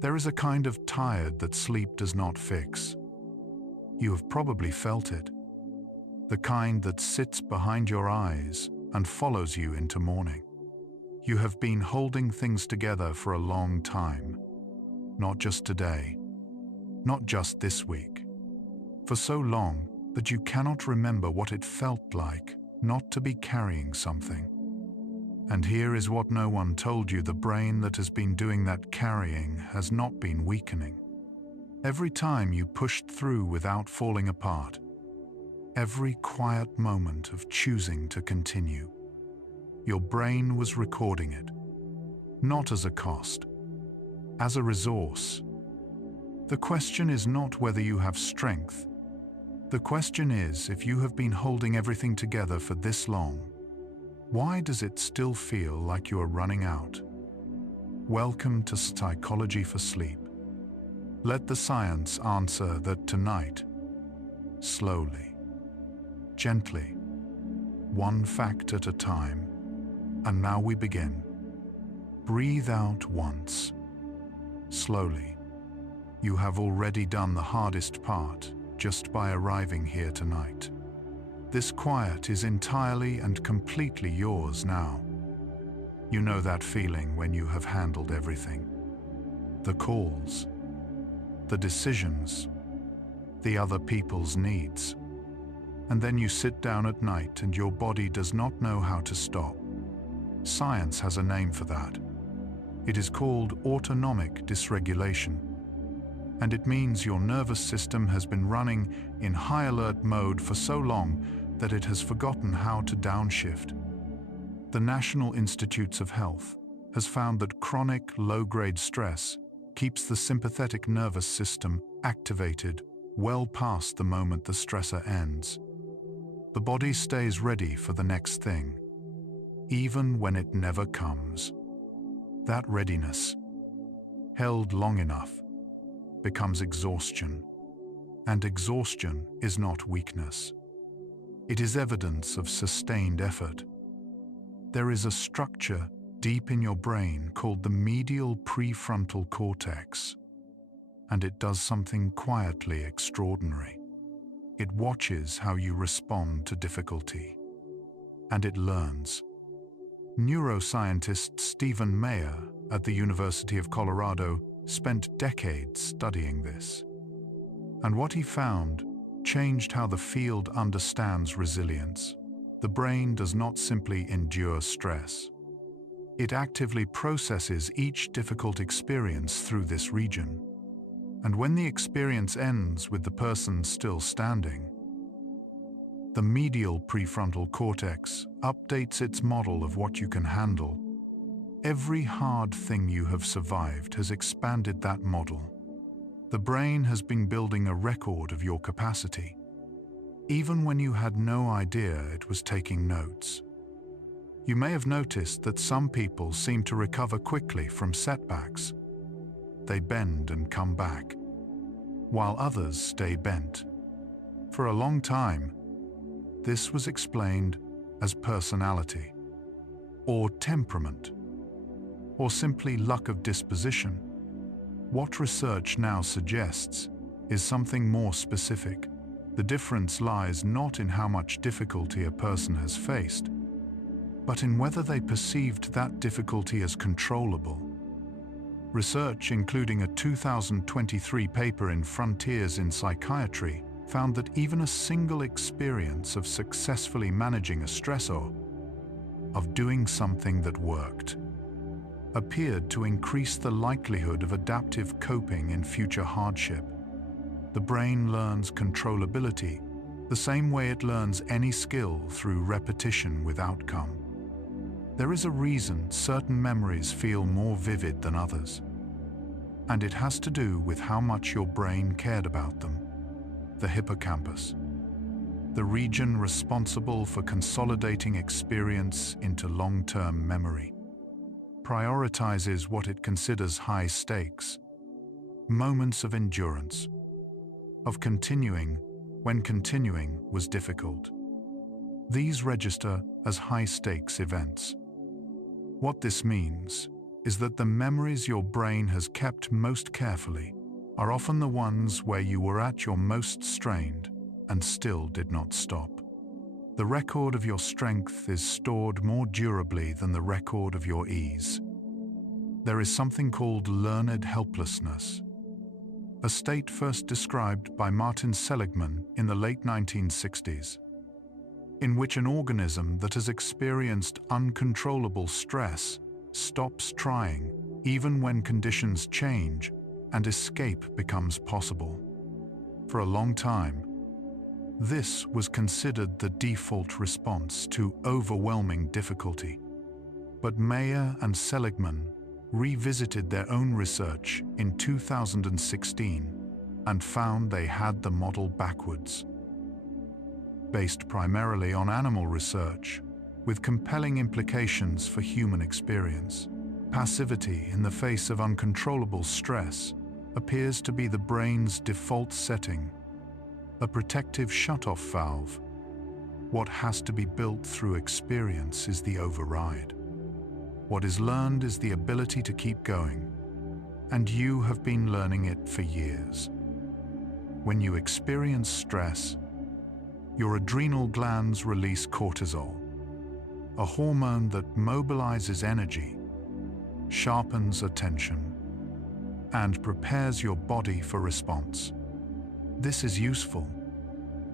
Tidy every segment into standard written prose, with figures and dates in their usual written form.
There is a kind of tired that sleep does not fix. You have probably felt it. The kind that sits behind your eyes and follows you into morning. You have been holding things together for a long time. Not just today. Not just this week. For so long that you cannot remember what it felt like not to be carrying something. And here is what no one told you: the brain that has been doing that carrying has not been weakening. Every time you pushed through without falling apart, every quiet moment of choosing to continue, your brain was recording it, not as a cost, as a resource. The question is not whether you have strength. The question is, if you have been holding everything together for this long, why does it still feel like you are running out? Welcome to Psychology for Sleep. Let the science answer that tonight. Slowly, gently, one fact at a time. And now we begin. Breathe out once. Slowly. You have already done the hardest part just by arriving here tonight. This quiet is entirely and completely yours now. You know that feeling when you have handled everything. The calls, the decisions, the other people's needs. And then you sit down at night and your body does not know how to stop. Science has a name for that. It is called autonomic dysregulation. And it means your nervous system has been running in high alert mode for so long that it has forgotten how to downshift. The National Institutes of Health has found that chronic low-grade stress keeps the sympathetic nervous system activated well past the moment the stressor ends. The body stays ready for the next thing, even when it never comes. That readiness, held long enough, becomes exhaustion. And exhaustion is not weakness. It is evidence of sustained effort. There is a structure deep in your brain called the medial prefrontal cortex, and it does something quietly extraordinary. It watches how you respond to difficulty, and it learns. Neuroscientist Stephen Mayer at the University of Colorado spent decades studying this, and what he found changed how the field understands resilience. The brain does not simply endure stress. It actively processes each difficult experience through this region. And when the experience ends with the person still standing, the medial prefrontal cortex updates its model of what you can handle. Every hard thing you have survived has expanded that model. The brain has been building a record of your capacity, even when you had no idea it was taking notes. You may have noticed that some people seem to recover quickly from setbacks. They bend and come back, while others stay bent. For a long time, this was explained as personality, or temperament, or simply luck of disposition. What research now suggests is something more specific. The difference lies not in how much difficulty a person has faced, but in whether they perceived that difficulty as controllable. Research, including a 2023 paper in Frontiers in Psychiatry, found that even a single experience of successfully managing a stressor, of doing something that worked, appeared to increase the likelihood of adaptive coping in future hardship. The brain learns controllability the same way it learns any skill, through repetition with outcome. There is a reason certain memories feel more vivid than others, and it has to do with how much your brain cared about them. The hippocampus, the region responsible for consolidating experience into long-term memory, prioritizes what it considers high stakes, moments of endurance, of continuing when continuing was difficult. These register as high-stakes events. What this means is that the memories your brain has kept most carefully are often the ones where you were at your most strained and still did not stop. The record of your strength is stored more durably than the record of your ease. There is something called learned helplessness, a state first described by Martin Seligman in the late 1960s, in which an organism that has experienced uncontrollable stress stops trying even when conditions change and escape becomes possible. For a long time, this was considered the default response to overwhelming difficulty. But Mayer and Seligman revisited their own research in 2016 and found they had the model backwards. Based primarily on animal research, with compelling implications for human experience, passivity in the face of uncontrollable stress appears to be the brain's default setting, a protective shut-off valve. What has to be built through experience is the override. What is learned is the ability to keep going, and you have been learning it for years. When you experience stress, your adrenal glands release cortisol, a hormone that mobilizes energy, sharpens attention, and prepares your body for response. This is useful.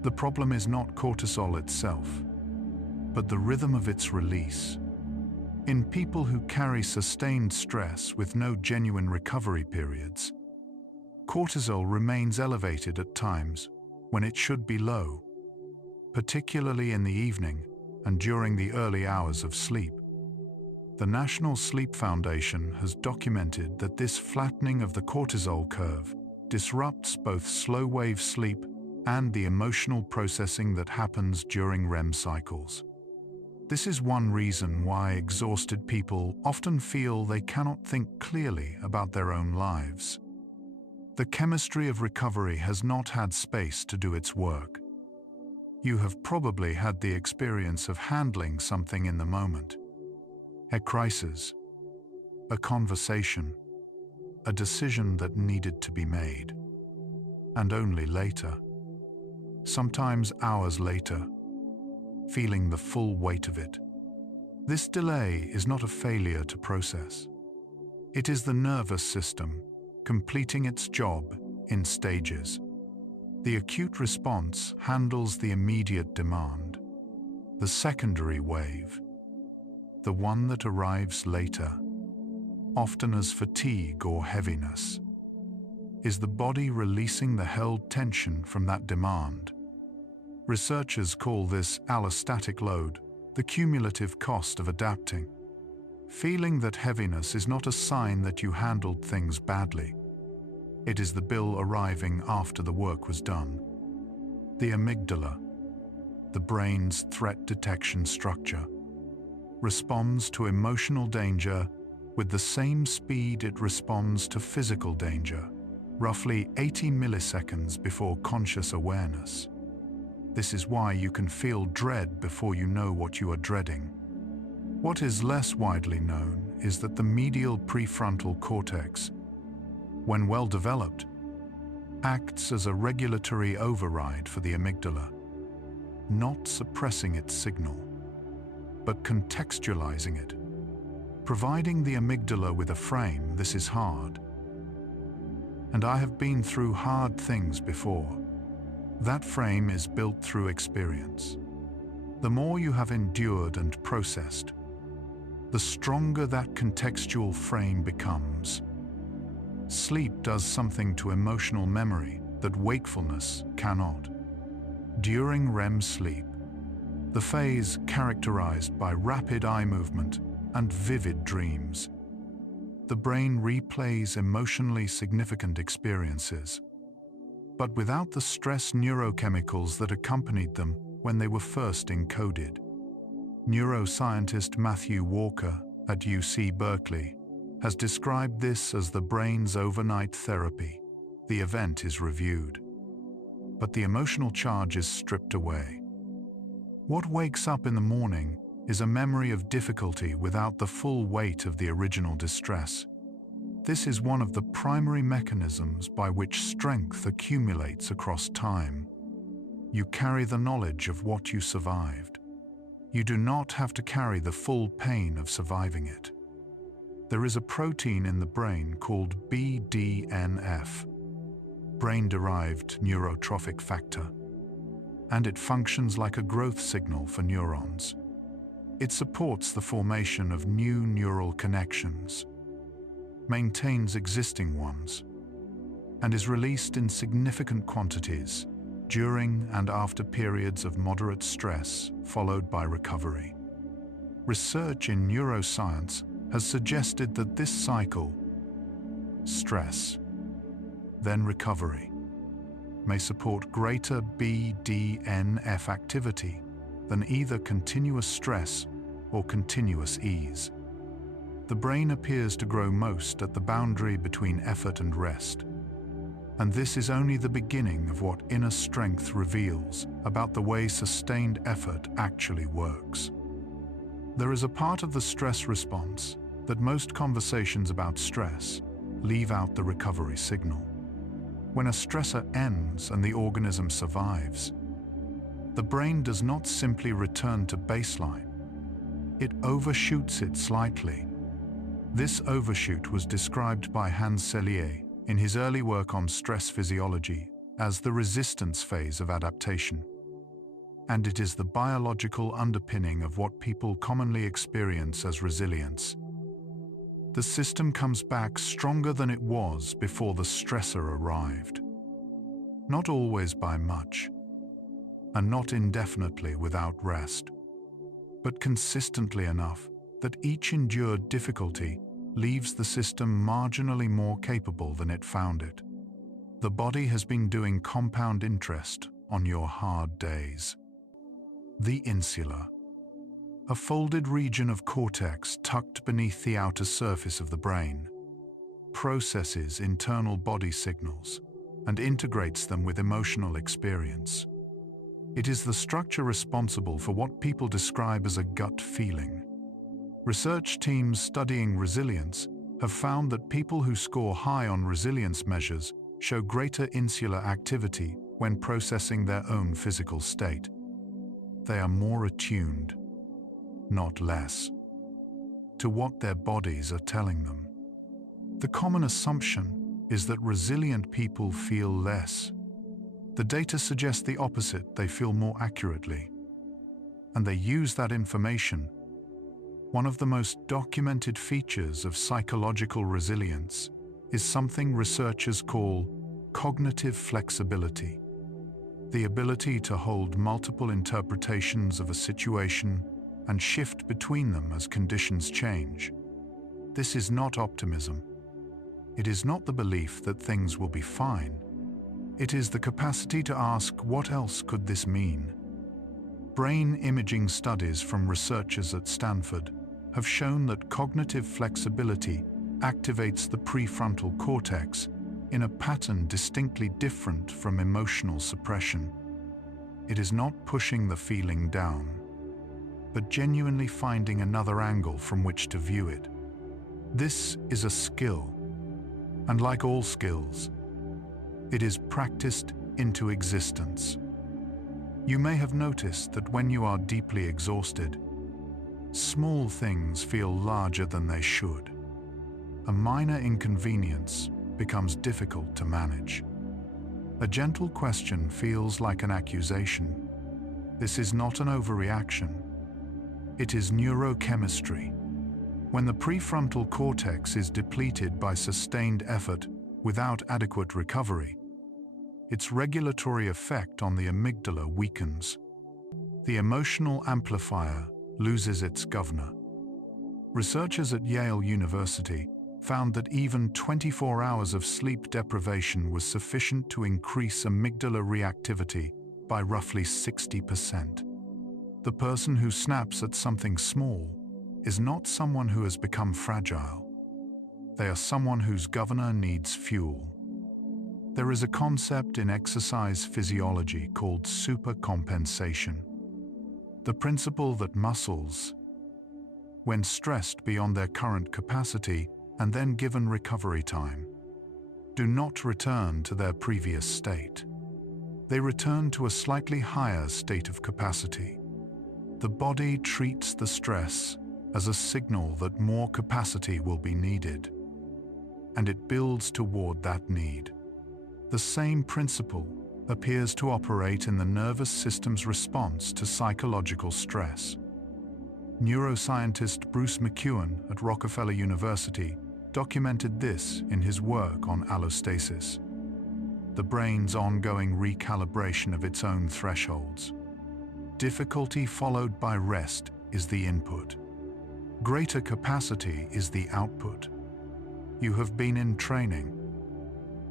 The problem is not cortisol itself, but the rhythm of its release. In people who carry sustained stress with no genuine recovery periods, cortisol remains elevated at times when it should be low, particularly in the evening and during the early hours of sleep. The National Sleep Foundation has documented that this flattening of the cortisol curve disrupts both slow-wave sleep and the emotional processing that happens during REM cycles. This is one reason why exhausted people often feel they cannot think clearly about their own lives. The chemistry of recovery has not had space to do its work. You have probably had the experience of handling something in the moment. A crisis, a conversation, a decision that needed to be made. And only later, sometimes hours later, feeling the full weight of it. This delay is not a failure to process. It is the nervous system completing its job in stages. The acute response handles the immediate demand. The secondary wave, the one that arrives later, often as fatigue or heaviness, is the body releasing the held tension from that demand. Researchers call this allostatic load, the cumulative cost of adapting. Feeling that heaviness is not a sign that you handled things badly. It is the bill arriving after the work was done. The amygdala, the brain's threat detection structure, responds to emotional danger with the same speed it responds to physical danger, roughly 80 milliseconds before conscious awareness. This is why you can feel dread before you know what you are dreading. What is less widely known is that the medial prefrontal cortex, when well developed, acts as a regulatory override for the amygdala, not suppressing its signal, but contextualizing it. Providing the amygdala with a frame, this is hard. And I have been through hard things before. That frame is built through experience. The more you have endured and processed, the stronger that contextual frame becomes. Sleep does something to emotional memory that wakefulness cannot. During REM sleep, the phase characterized by rapid eye movement and vivid dreams, the brain replays emotionally significant experiences, but without the stress neurochemicals that accompanied them when they were first encoded. Neuroscientist Matthew Walker at UC Berkeley has described this as the brain's overnight therapy. The event is reviewed, but the emotional charge is stripped away. What wakes up in the morning is a memory of difficulty without the full weight of the original distress. This is one of the primary mechanisms by which strength accumulates across time. You carry the knowledge of what you survived. You do not have to carry the full pain of surviving it. There is a protein in the brain called BDNF, brain-derived neurotrophic factor, and it functions like a growth signal for neurons. It supports the formation of new neural connections, maintains existing ones, and is released in significant quantities during and after periods of moderate stress followed by recovery. Research in neuroscience has suggested that this cycle, stress, then recovery, may support greater BDNF activity than either continuous stress or continuous ease. The brain appears to grow most at the boundary between effort and rest, and this is only the beginning of what inner strength reveals about the way sustained effort actually works. There is a part of the stress response that most conversations about stress leave out the recovery signal. When a stressor ends and the organism survives, the brain does not simply return to baseline. It overshoots it slightly. This overshoot was described by Hans Selye in his early work on stress physiology as the resistance phase of adaptation. And it is the biological underpinning of what people commonly experience as resilience. The system comes back stronger than it was before the stressor arrived. Not always by much, and not indefinitely without rest, but consistently enough that each endured difficulty leaves the system marginally more capable than it found it. The body has been doing compound interest on your hard days. The insula, a folded region of cortex tucked beneath the outer surface of the brain, processes internal body signals and integrates them with emotional experience. It is the structure responsible for what people describe as a gut feeling. Research teams studying resilience have found that people who score high on resilience measures show greater insular activity when processing their own physical state. They are more attuned, not less, to what their bodies are telling them. The common assumption is that resilient people feel less. The data suggests the opposite. They feel more accurately, and they use that information. One of the most documented features of psychological resilience is something researchers call cognitive flexibility, the ability to hold multiple interpretations of a situation and shift between them as conditions change. This is not optimism. It is not the belief that things will be fine. It is the capacity to ask, what else could this mean? Brain imaging studies from researchers at Stanford have shown that cognitive flexibility activates the prefrontal cortex in a pattern distinctly different from emotional suppression. It is not pushing the feeling down, but genuinely finding another angle from which to view it. This is a skill, and like all skills, it is practiced into existence. You may have noticed that when you are deeply exhausted, small things feel larger than they should. A minor inconvenience becomes difficult to manage. A gentle question feels like an accusation. This is not an overreaction. It is neurochemistry. When the prefrontal cortex is depleted by sustained effort without adequate recovery, its regulatory effect on the amygdala weakens. The emotional amplifier loses its governor. Researchers at Yale University found that even 24 hours of sleep deprivation was sufficient to increase amygdala reactivity by roughly 60%. The person who snaps at something small is not someone who has become fragile. They are someone whose governor needs fuel. There is a concept in exercise physiology called supercompensation. The principle that muscles, when stressed beyond their current capacity and then given recovery time, do not return to their previous state. They return to a slightly higher state of capacity. The body treats the stress as a signal that more capacity will be needed, and it builds toward that need. The same principle appears to operate in the nervous system's response to psychological stress. Neuroscientist Bruce McEwen at Rockefeller University documented this in his work on allostasis, the brain's ongoing recalibration of its own thresholds. Difficulty followed by rest is the input. Greater capacity is the output. You have been in training.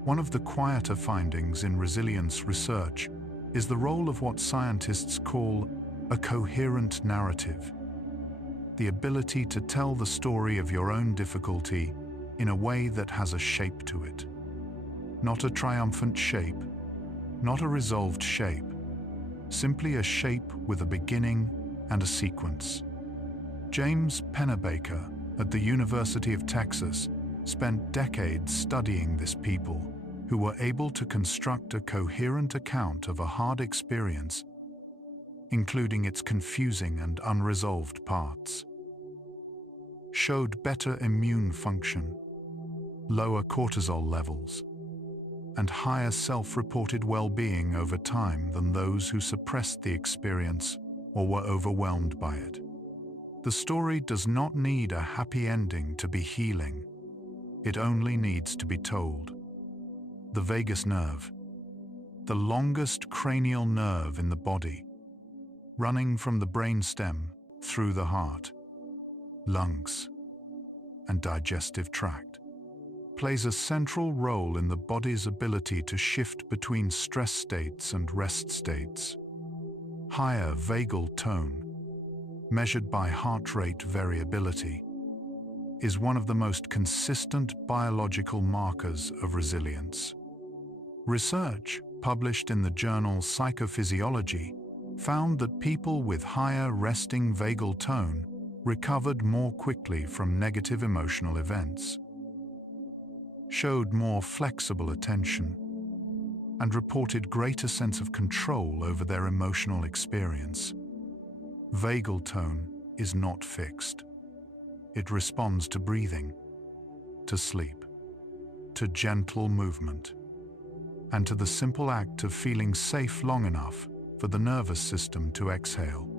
One of the quieter findings in resilience research is the role of what scientists call a coherent narrative, the ability to tell the story of your own difficulty in a way that has a shape to it. Not a triumphant shape, not a resolved shape, simply a shape with a beginning and a sequence. James Pennebaker at the University of Texas spent decades studying this people who were able to construct a coherent account of a hard experience, including its confusing and unresolved parts. Showed better immune function, lower cortisol levels, and higher self-reported well-being over time than those who suppressed the experience or were overwhelmed by it. The story does not need a happy ending to be healing. It only needs to be told. The vagus nerve, the longest cranial nerve in the body, running from the brainstem through the heart, lungs, and digestive tract, plays a central role in the body's ability to shift between stress states and rest states. Higher vagal tone, measured by heart rate variability, is one of the most consistent biological markers of resilience. Research published in the journal Psychophysiology found that people with higher resting vagal tone recovered more quickly from negative emotional events, showed more flexible attention, and reported greater sense of control over their emotional experience. Vagal tone is not fixed. It responds to breathing, to sleep, to gentle movement, and to the simple act of feeling safe long enough for the nervous system to exhale.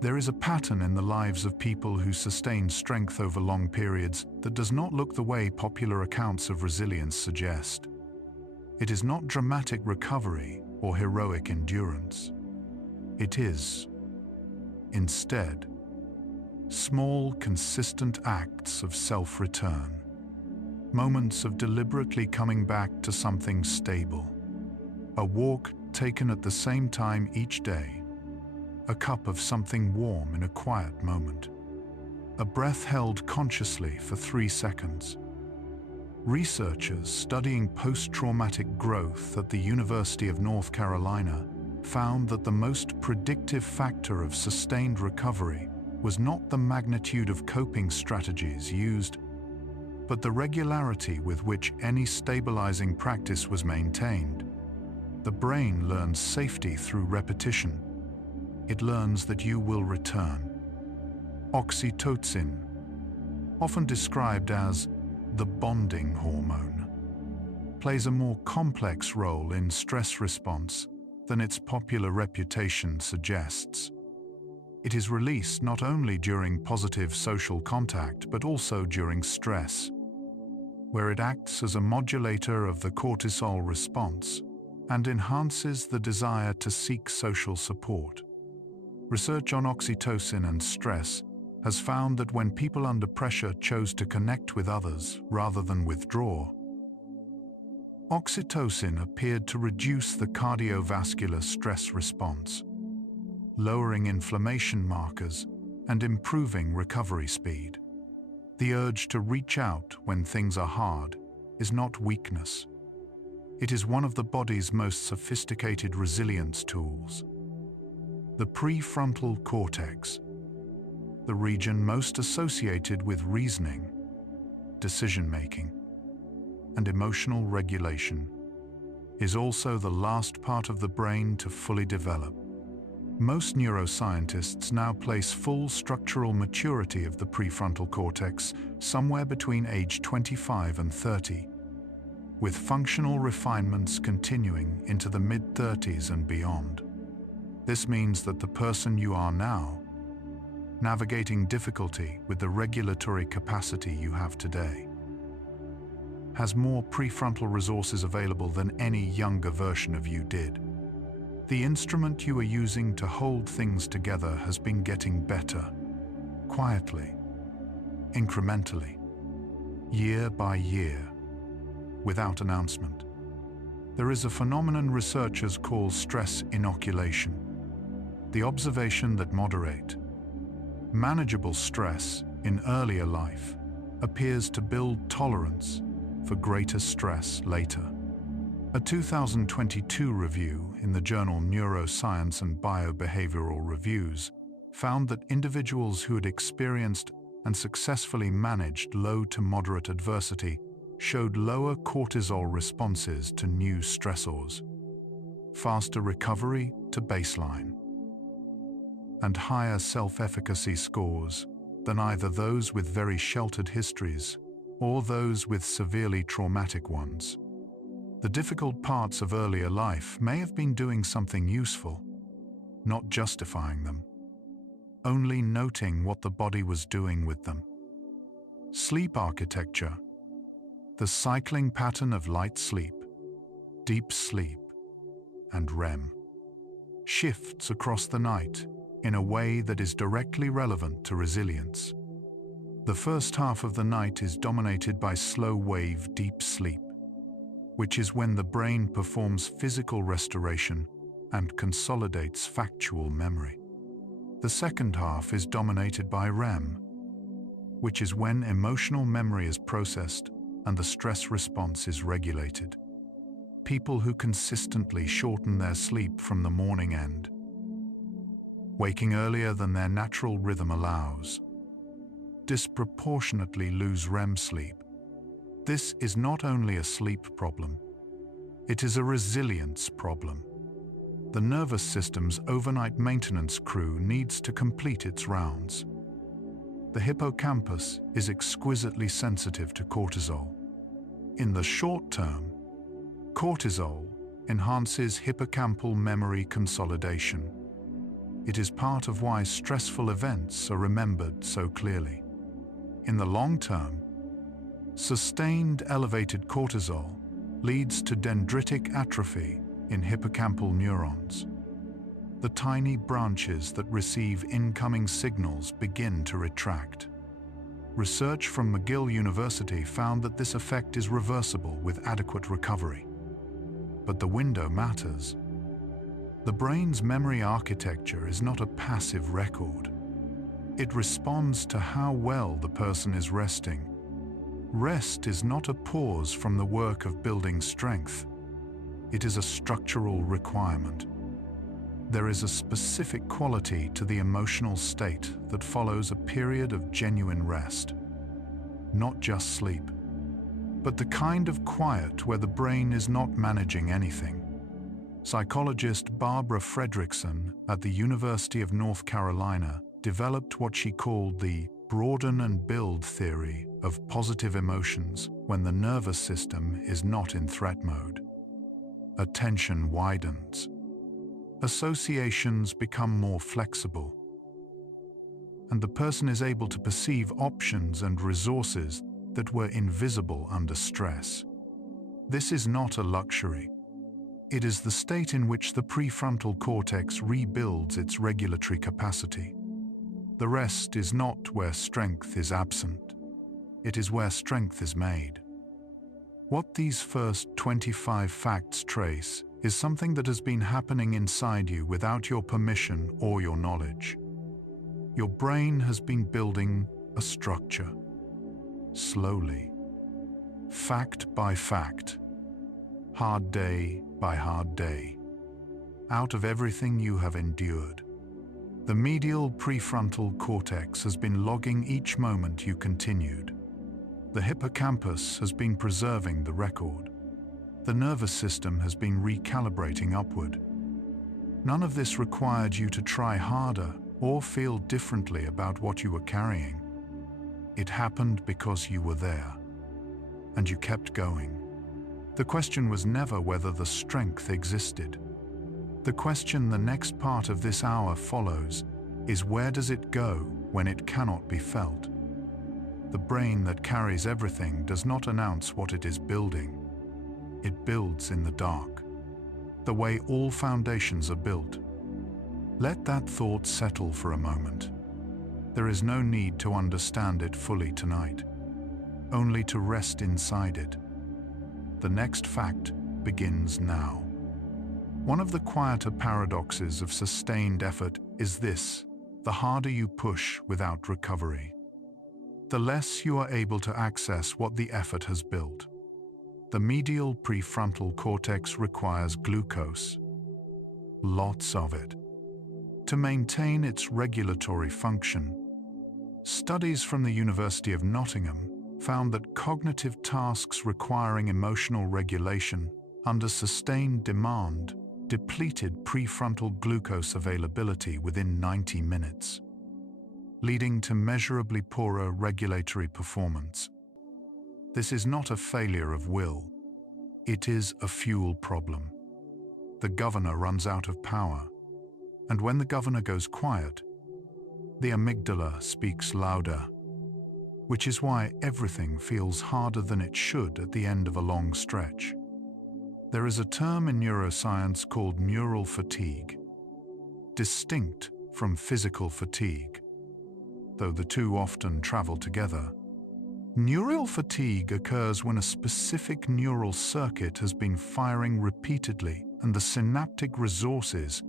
There is a pattern in the lives of people who sustain strength over long periods that does not look the way popular accounts of resilience suggest. It is not dramatic recovery or heroic endurance. It is, instead, small, consistent acts of self-return, moments of deliberately coming back to something stable, a walk taken at the same time each day, a cup of something warm in a quiet moment, a breath held consciously for 3 seconds. Researchers studying post-traumatic growth at the University of North Carolina found that the most predictive factor of sustained recovery was not the magnitude of coping strategies used, but the regularity with which any stabilizing practice was maintained. The brain learns safety through repetition. It learns that you will return. Oxytocin, often described as the bonding hormone, plays a more complex role in stress response than its popular reputation suggests. It is released not only during positive social contact but also during stress, where it acts as a modulator of the cortisol response and enhances the desire to seek social support. Research on oxytocin and stress has found that when people under pressure chose to connect with others rather than withdraw, oxytocin appeared to reduce the cardiovascular stress response, lowering inflammation markers and improving recovery speed. The urge to reach out when things are hard is not weakness. It is one of the body's most sophisticated resilience tools. The prefrontal cortex, the region most associated with reasoning, decision-making, and emotional regulation, is also the last part of the brain to fully develop. Most neuroscientists now place full structural maturity of the prefrontal cortex somewhere between age 25 and 30, with functional refinements continuing into the mid-30s and beyond. This means that the person you are now, navigating difficulty with the regulatory capacity you have today, has more prefrontal resources available than any younger version of you did. The instrument you are using to hold things together has been getting better, quietly, incrementally, year by year, without announcement. There is a phenomenon researchers call stress inoculation, the observation that moderate, manageable stress in earlier life appears to build tolerance for greater stress later. A 2022 review in the journal Neuroscience and Biobehavioral Reviews found that individuals who had experienced and successfully managed low to moderate adversity showed lower cortisol responses to new stressors, faster recovery to baseline, and higher self-efficacy scores than either those with very sheltered histories or those with severely traumatic ones. The difficult parts of earlier life may have been doing something useful, not justifying them, only noting what the body was doing with them. Sleep architecture, the cycling pattern of light sleep, deep sleep, and REM, shifts across the night in a way that is directly relevant to resilience. The first half of the night is dominated by slow-wave deep sleep, which is when the brain performs physical restoration and consolidates factual memory. The second half is dominated by REM, which is when emotional memory is processed and the stress response is regulated. People who consistently shorten their sleep from the morning end, waking earlier than their natural rhythm allows, disproportionately lose REM sleep. This is not only a sleep problem, it is a resilience problem. The nervous system's overnight maintenance crew needs to complete its rounds. The hippocampus is exquisitely sensitive to cortisol. In the short term, cortisol enhances hippocampal memory consolidation. It is part of why stressful events are remembered so clearly. In the long term, sustained elevated cortisol leads to dendritic atrophy in hippocampal neurons. The tiny branches that receive incoming signals begin to retract. Research from McGill University found that this effect is reversible with adequate recovery. But the window matters. The brain's memory architecture is not a passive record. It responds to how well the person is resting. Rest is not a pause from the work of building strength. It is a structural requirement. There is a specific quality to the emotional state that follows a period of genuine rest. Not just sleep, but the kind of quiet where the brain is not managing anything. Psychologist Barbara Fredrickson at the University of North Carolina developed what she called the broaden and build theory of positive emotions when the nervous system is not in threat mode. Attention widens. Associations become more flexible, and the person is able to perceive options and resources that were invisible under stress. This is not a luxury. It is the state in which the prefrontal cortex rebuilds its regulatory capacity. The rest is not where strength is absent. It is where strength is made. What these first 25 facts trace is something that has been happening inside you without your permission or your knowledge. Your brain has been building a structure, slowly, fact by fact, hard day by hard day, out of everything you have endured. The medial prefrontal cortex has been logging each moment you continued. The hippocampus has been preserving the record. The nervous system has been recalibrating upward. None of this required you to try harder or feel differently about what you were carrying. It happened because you were there, and you kept going. The question was never whether the strength existed. The question the next part of this hour follows is, where does it go when it cannot be felt? The brain that carries everything does not announce what it is building. It builds in the dark, the way all foundations are built. Let that thought settle for a moment. There is no need to understand it fully tonight, only to rest inside it. The next fact begins now. One of the quieter paradoxes of sustained effort is this: the harder you push without recovery, the less you are able to access what the effort has built. The medial prefrontal cortex requires glucose, lots of it, to maintain its regulatory function. Studies from the University of Nottingham found that cognitive tasks requiring emotional regulation under sustained demand depleted prefrontal glucose availability within 90 minutes, leading to measurably poorer regulatory performance. This is not a failure of will. It is a fuel problem. The governor runs out of power, and when the governor goes quiet, the amygdala speaks louder, which is why everything feels harder than it should at the end of a long stretch. There is a term in neuroscience called neural fatigue, distinct from physical fatigue, though the two often travel together. Neural fatigue occurs when a specific neural circuit has been firing repeatedly and the synaptic resources,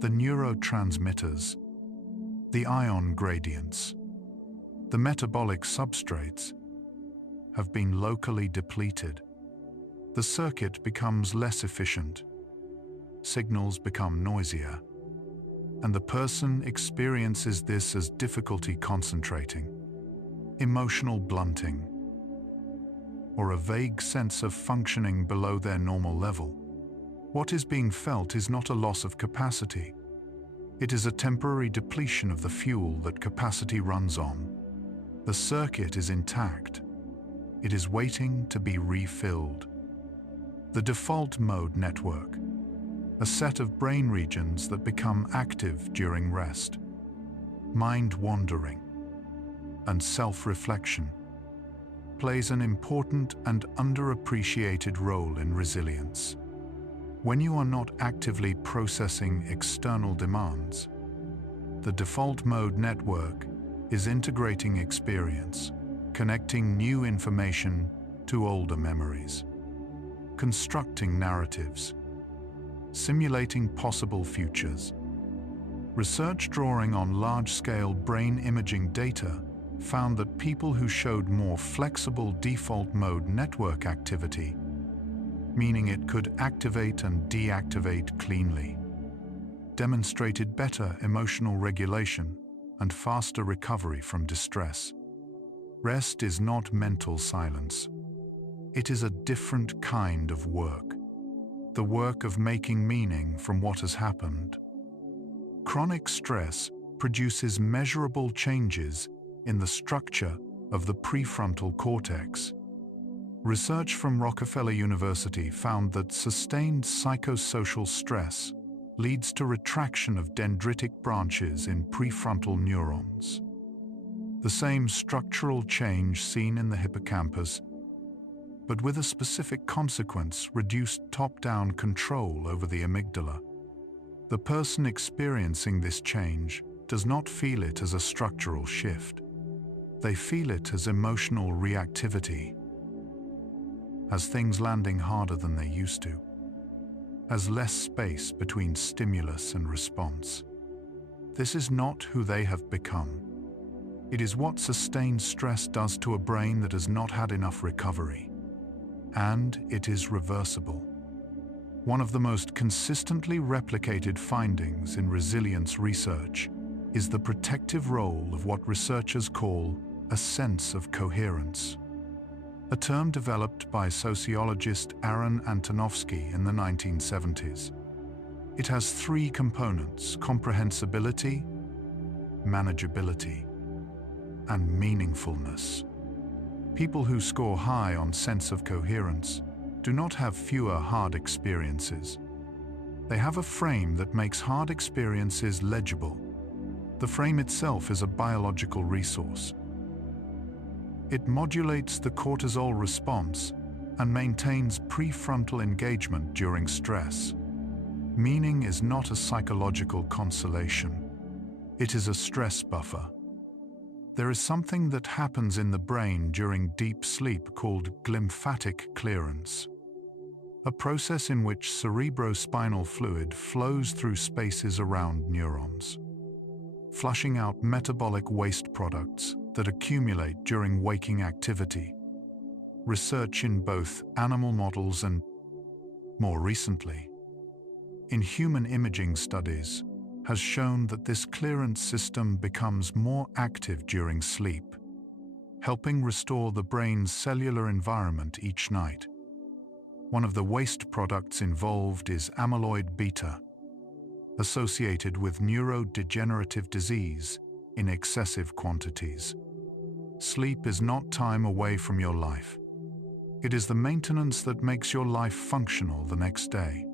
the neurotransmitters, the ion gradients, the metabolic substrates, have been locally depleted. The circuit becomes less efficient, signals become noisier, and the person experiences this as difficulty concentrating, emotional blunting, or a vague sense of functioning below their normal level. What is being felt is not a loss of capacity. It is a temporary depletion of the fuel that capacity runs on. The circuit is intact. It is waiting to be refilled. The default mode network, a set of brain regions that become active during rest, mind wandering, and self-reflection, plays an important and underappreciated role in resilience. When you are not actively processing external demands, the default mode network is integrating experience, connecting new information to older memories, constructing narratives, simulating possible futures. Research drawing on large-scale brain imaging data found that people who showed more flexible default mode network activity, meaning it could activate and deactivate cleanly, demonstrated better emotional regulation and faster recovery from distress. Rest is not mental silence. It is a different kind of work, the work of making meaning from what has happened. Chronic stress produces measurable changes in the structure of the prefrontal cortex. Research from Rockefeller University found that sustained psychosocial stress leads to retraction of dendritic branches in prefrontal neurons. The same structural change seen in the hippocampus, but with a specific consequence: reduced top-down control over the amygdala. The person experiencing this change does not feel it as a structural shift. They feel it as emotional reactivity, as things landing harder than they used to, as less space between stimulus and response. This is not who they have become. It is what sustained stress does to a brain that has not had enough recovery. And it is reversible. One of the most consistently replicated findings in resilience research is the protective role of what researchers call a sense of coherence, a term developed by sociologist Aaron Antonovsky in the 1970s. It has three components: comprehensibility, manageability, and meaningfulness. People who score high on sense of coherence do not have fewer hard experiences. They have a frame that makes hard experiences legible. The frame itself is a biological resource. It modulates the cortisol response and maintains prefrontal engagement during stress. Meaning is not a psychological consolation. It is a stress buffer. There is something that happens in the brain during deep sleep called glymphatic clearance, a process in which cerebrospinal fluid flows through spaces around neurons, flushing out metabolic waste products that accumulate during waking activity. Research in both animal models and, more recently, in human imaging studies has shown that this clearance system becomes more active during sleep, helping restore the brain's cellular environment each night. One of the waste products involved is amyloid beta, associated with neurodegenerative disease in excessive quantities. Sleep is not time away from your life. It is the maintenance that makes your life functional the next day.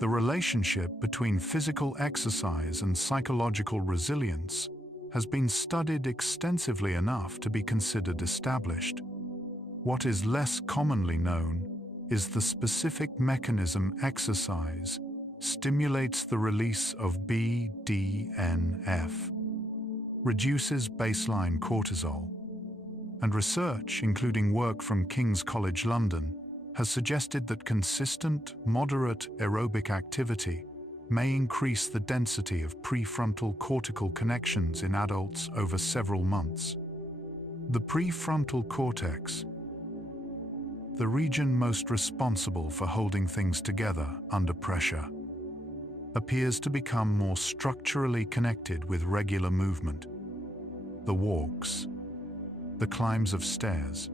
The relationship between physical exercise and psychological resilience has been studied extensively enough to be considered established. What is less commonly known is the specific mechanism exercise stimulates the release of BDNF, reduces baseline cortisol, and research, including work from King's College London, has suggested that consistent, moderate aerobic activity may increase the density of prefrontal cortical connections in adults over several months. The prefrontal cortex, the region most responsible for holding things together under pressure, appears to become more structurally connected with regular movement. The walks, the climbs of stairs,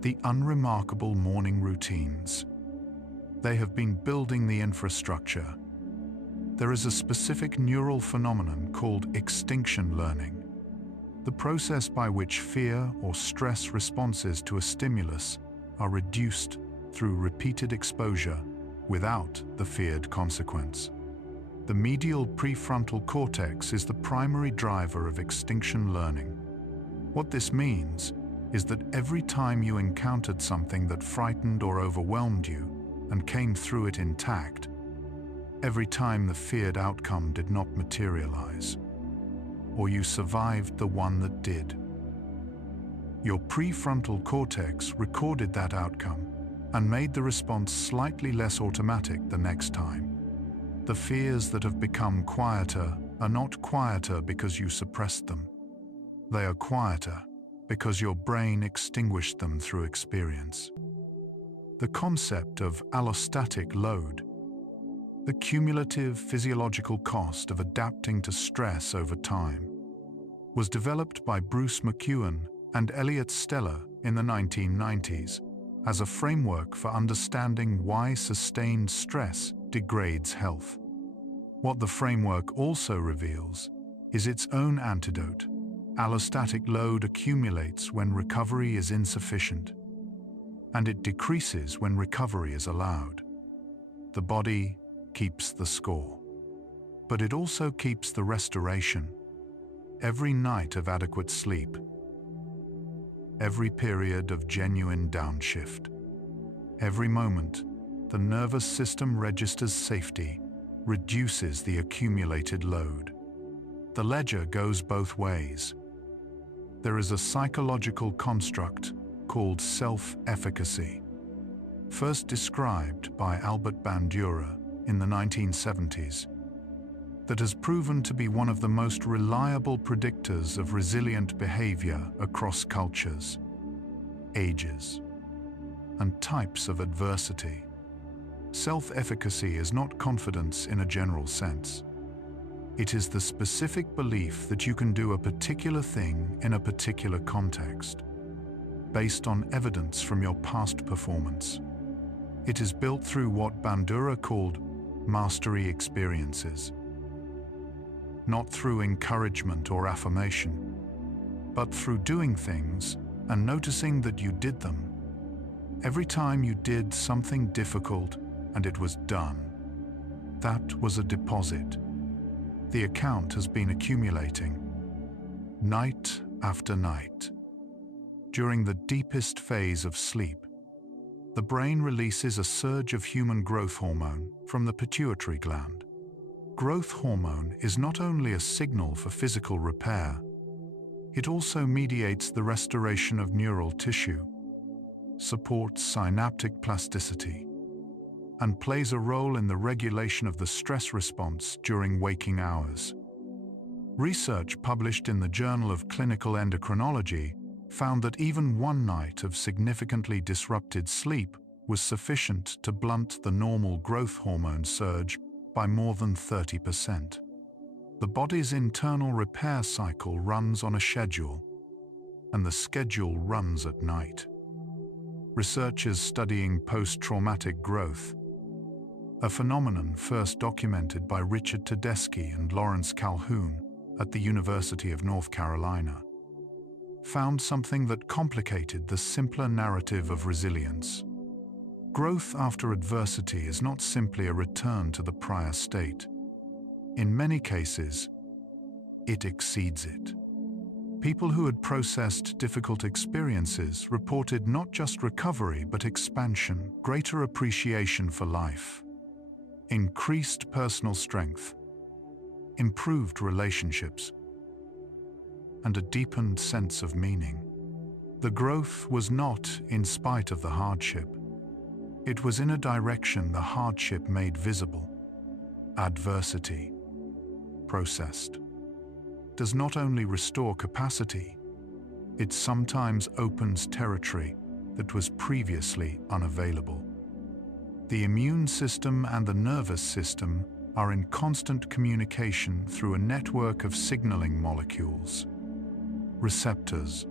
the unremarkable morning routines. They have been building the infrastructure. There is a specific neural phenomenon called extinction learning, the process by which fear or stress responses to a stimulus are reduced through repeated exposure without the feared consequence. The medial prefrontal cortex is the primary driver of extinction learning. What this means is that every time you encountered something that frightened or overwhelmed you and came through it intact, every time the feared outcome did not materialize, or you survived the one that did, your prefrontal cortex recorded that outcome and made the response slightly less automatic the next time. The fears that have become quieter are not quieter because you suppressed them. They are quieter because your brain extinguished them through experience. The concept of allostatic load, the cumulative physiological cost of adapting to stress over time, was developed by Bruce McEwen and Elliot Steller in the 1990s as a framework for understanding why sustained stress degrades health. What the framework also reveals is its own antidote. Allostatic load accumulates when recovery is insufficient, and it decreases when recovery is allowed. The body keeps the score, but it also keeps the restoration. Every night of adequate sleep, every period of genuine downshift, every moment the nervous system registers safety reduces the accumulated load. The ledger goes both ways. There is a psychological construct called self-efficacy, first described by Albert Bandura in the 1970s, that has proven to be one of the most reliable predictors of resilient behavior across cultures, ages, and types of adversity. Self-efficacy is not confidence in a general sense. It is the specific belief that you can do a particular thing in a particular context, based on evidence from your past performance. It is built through what Bandura called mastery experiences, not through encouragement or affirmation, but through doing things and noticing that you did them. Every time you did something difficult and it was done, that was a deposit. The account has been accumulating, night after night. During the deepest phase of sleep, the brain releases a surge of human growth hormone from the pituitary gland. Growth hormone is not only a signal for physical repair, it also mediates the restoration of neural tissue, supports synaptic plasticity, and plays a role in the regulation of the stress response during waking hours. Research published in the Journal of Clinical Endocrinology found that even one night of significantly disrupted sleep was sufficient to blunt the normal growth hormone surge by more than 30%. The body's internal repair cycle runs on a schedule, and the schedule runs at night. Researchers studying post-traumatic growth, a phenomenon first documented by Richard Tedeschi and Lawrence Calhoun at the University of North Carolina, found something that complicated the simpler narrative of resilience. Growth after adversity is not simply a return to the prior state. In many cases, it exceeds it. People who had processed difficult experiences reported not just recovery but expansion, greater appreciation for life, increased personal strength, improved relationships, and a deepened sense of meaning. The growth was not in spite of the hardship. It was in a direction the hardship made visible. Adversity, processed, does not only restore capacity, it sometimes opens territory that was previously unavailable. The immune system and the nervous system are in constant communication through a network of signaling molecules, receptors,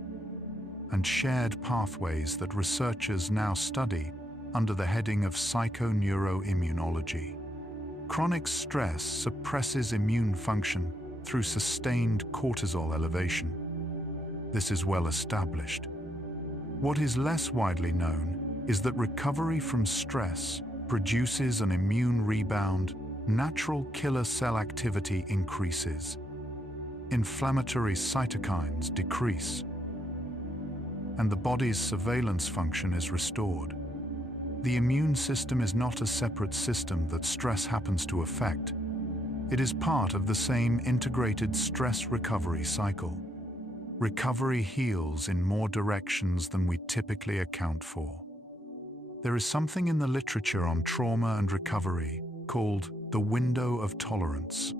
and shared pathways that researchers now study under the heading of psychoneuroimmunology. Chronic stress suppresses immune function through sustained cortisol elevation. This is well established. What is less widely known is that recovery from stress produces an immune rebound, natural killer cell activity increases, inflammatory cytokines decrease, and the body's surveillance function is restored. The immune system is not a separate system that stress happens to affect. It is part of the same integrated stress recovery cycle. Recovery heals in more directions than we typically account for. There is something in the literature on trauma and recovery called the window of tolerance,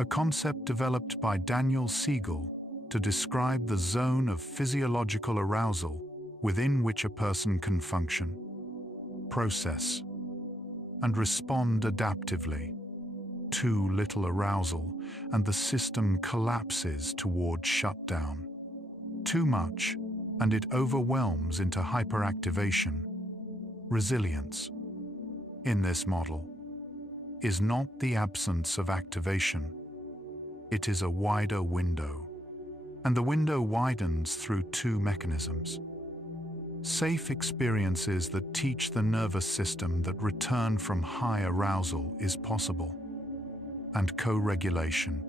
a concept developed by Daniel Siegel to describe the zone of physiological arousal within which a person can function, process, and respond adaptively. Too little arousal, and the system collapses toward shutdown. Too much, and it overwhelms into hyperactivation. Resilience, in this model, is not the absence of activation. It is a wider window, and the window widens through two mechanisms. Safe experiences that teach the nervous system that return from high arousal is possible, and co-regulation,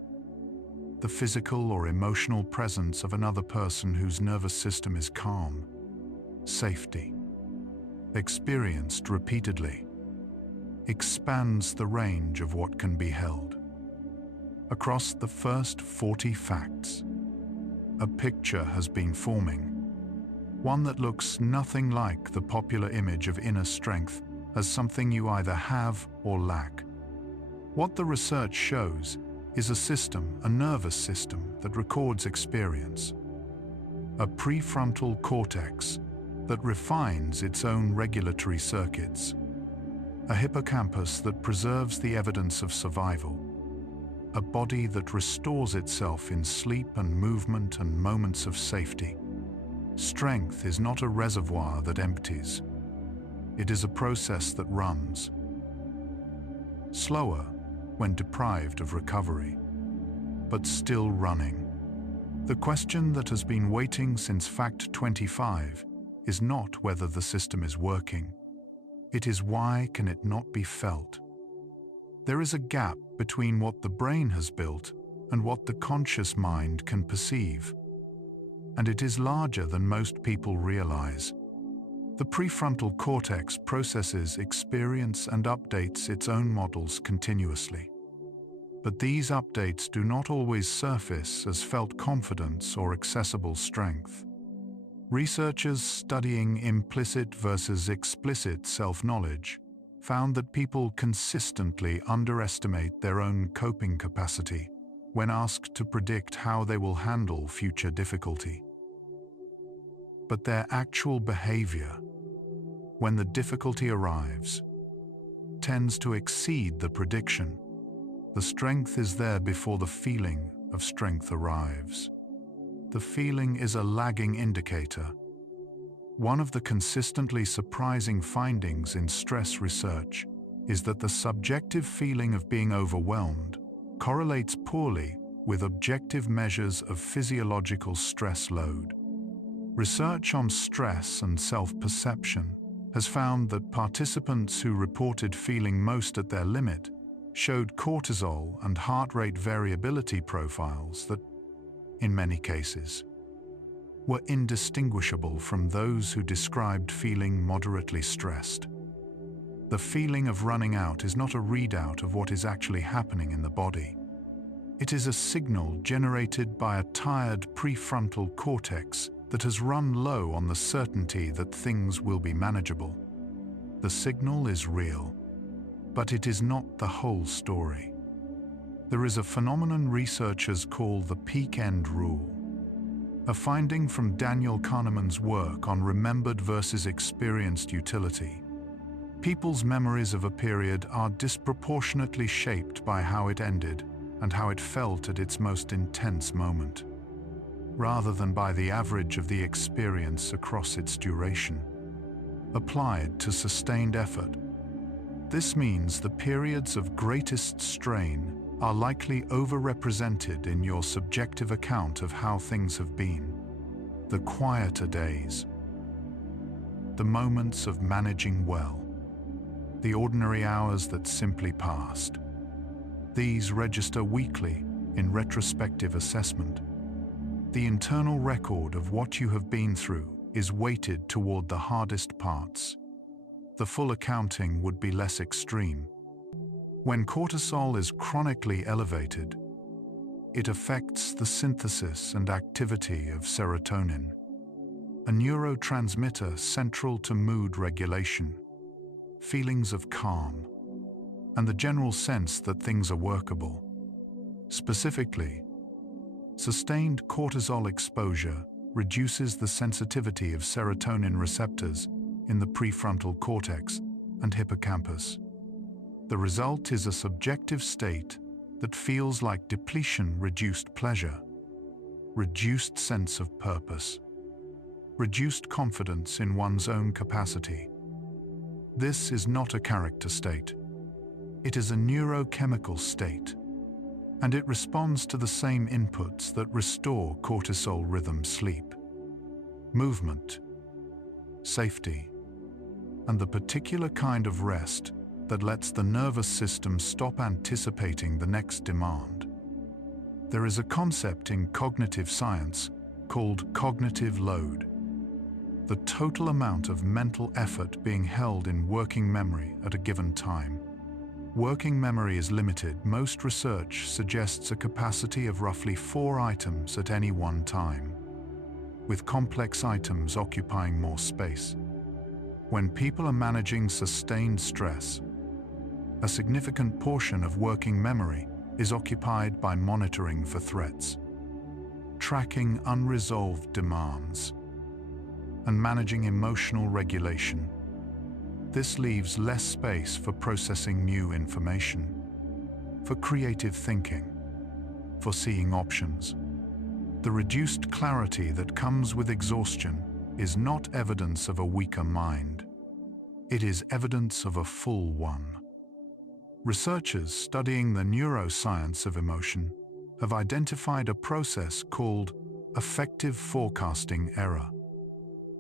the physical or emotional presence of another person whose nervous system is calm. Safety, experienced repeatedly, expands the range of what can be held. Across the first 40 facts, a picture has been forming, one that looks nothing like the popular image of inner strength as something you either have or lack. What the research shows is a system, a nervous system that records experience, a prefrontal cortex that refines its own regulatory circuits, a hippocampus that preserves the evidence of survival, a body that restores itself in sleep and movement and moments of safety. Strength is not a reservoir that empties. It is a process that runs. Slower when deprived of recovery, but still running. The question that has been waiting since Fact 25 is not whether the system is working. It is why can it not be felt? There is a gap between what the brain has built and what the conscious mind can perceive. And it is larger than most people realize. The prefrontal cortex processes experience and updates its own models continuously. But these updates do not always surface as felt confidence or accessible strength. Researchers studying implicit versus explicit self-knowledge found that people consistently underestimate their own coping capacity when asked to predict how they will handle future difficulty. But their actual behavior, when the difficulty arrives, tends to exceed the prediction. The strength is there before the feeling of strength arrives. The feeling is a lagging indicator. One of the consistently surprising findings in stress research is that the subjective feeling of being overwhelmed correlates poorly with objective measures of physiological stress load. Research on stress and self-perception has found that participants who reported feeling most at their limit showed cortisol and heart rate variability profiles that, in many cases, were indistinguishable from those who described feeling moderately stressed. The feeling of running out is not a readout of what is actually happening in the body. It is a signal generated by a tired prefrontal cortex that has run low on the certainty that things will be manageable. The signal is real, but it is not the whole story. There is a phenomenon researchers call the peak end rule, a finding from Daniel Kahneman's work on remembered versus experienced utility. People's memories of a period are disproportionately shaped by how it ended and how it felt at its most intense moment, rather than by the average of the experience across its duration. Applied to sustained effort, this means the periods of greatest strain are likely overrepresented in your subjective account of how things have been. The quieter days, the moments of managing well, the ordinary hours that simply passed. These register weekly in retrospective assessment. The internal record of what you have been through is weighted toward the hardest parts. The full accounting would be less extreme. When cortisol is chronically elevated, it affects the synthesis and activity of serotonin, a neurotransmitter central to mood regulation, feelings of calm, and the general sense that things are workable. Specifically, sustained cortisol exposure reduces the sensitivity of serotonin receptors in the prefrontal cortex and hippocampus. The result is a subjective state that feels like depletion, reduced pleasure, reduced sense of purpose, reduced confidence in one's own capacity. This is not a character state. It is a neurochemical state, and it responds to the same inputs that restore cortisol rhythm: sleep, movement, safety, and the particular kind of rest that lets the nervous system stop anticipating the next demand. There is a concept in cognitive science called cognitive load, the total amount of mental effort being held in working memory at a given time. Working memory is limited. Most research suggests a capacity of roughly 4 items at any one time, with complex items occupying more space. When people are managing sustained stress, a significant portion of working memory is occupied by monitoring for threats, tracking unresolved demands, and managing emotional regulation. This leaves less space for processing new information, for creative thinking, for seeing options. The reduced clarity that comes with exhaustion is not evidence of a weaker mind. It is evidence of a full one. Researchers studying the neuroscience of emotion have identified a process called affective forecasting error,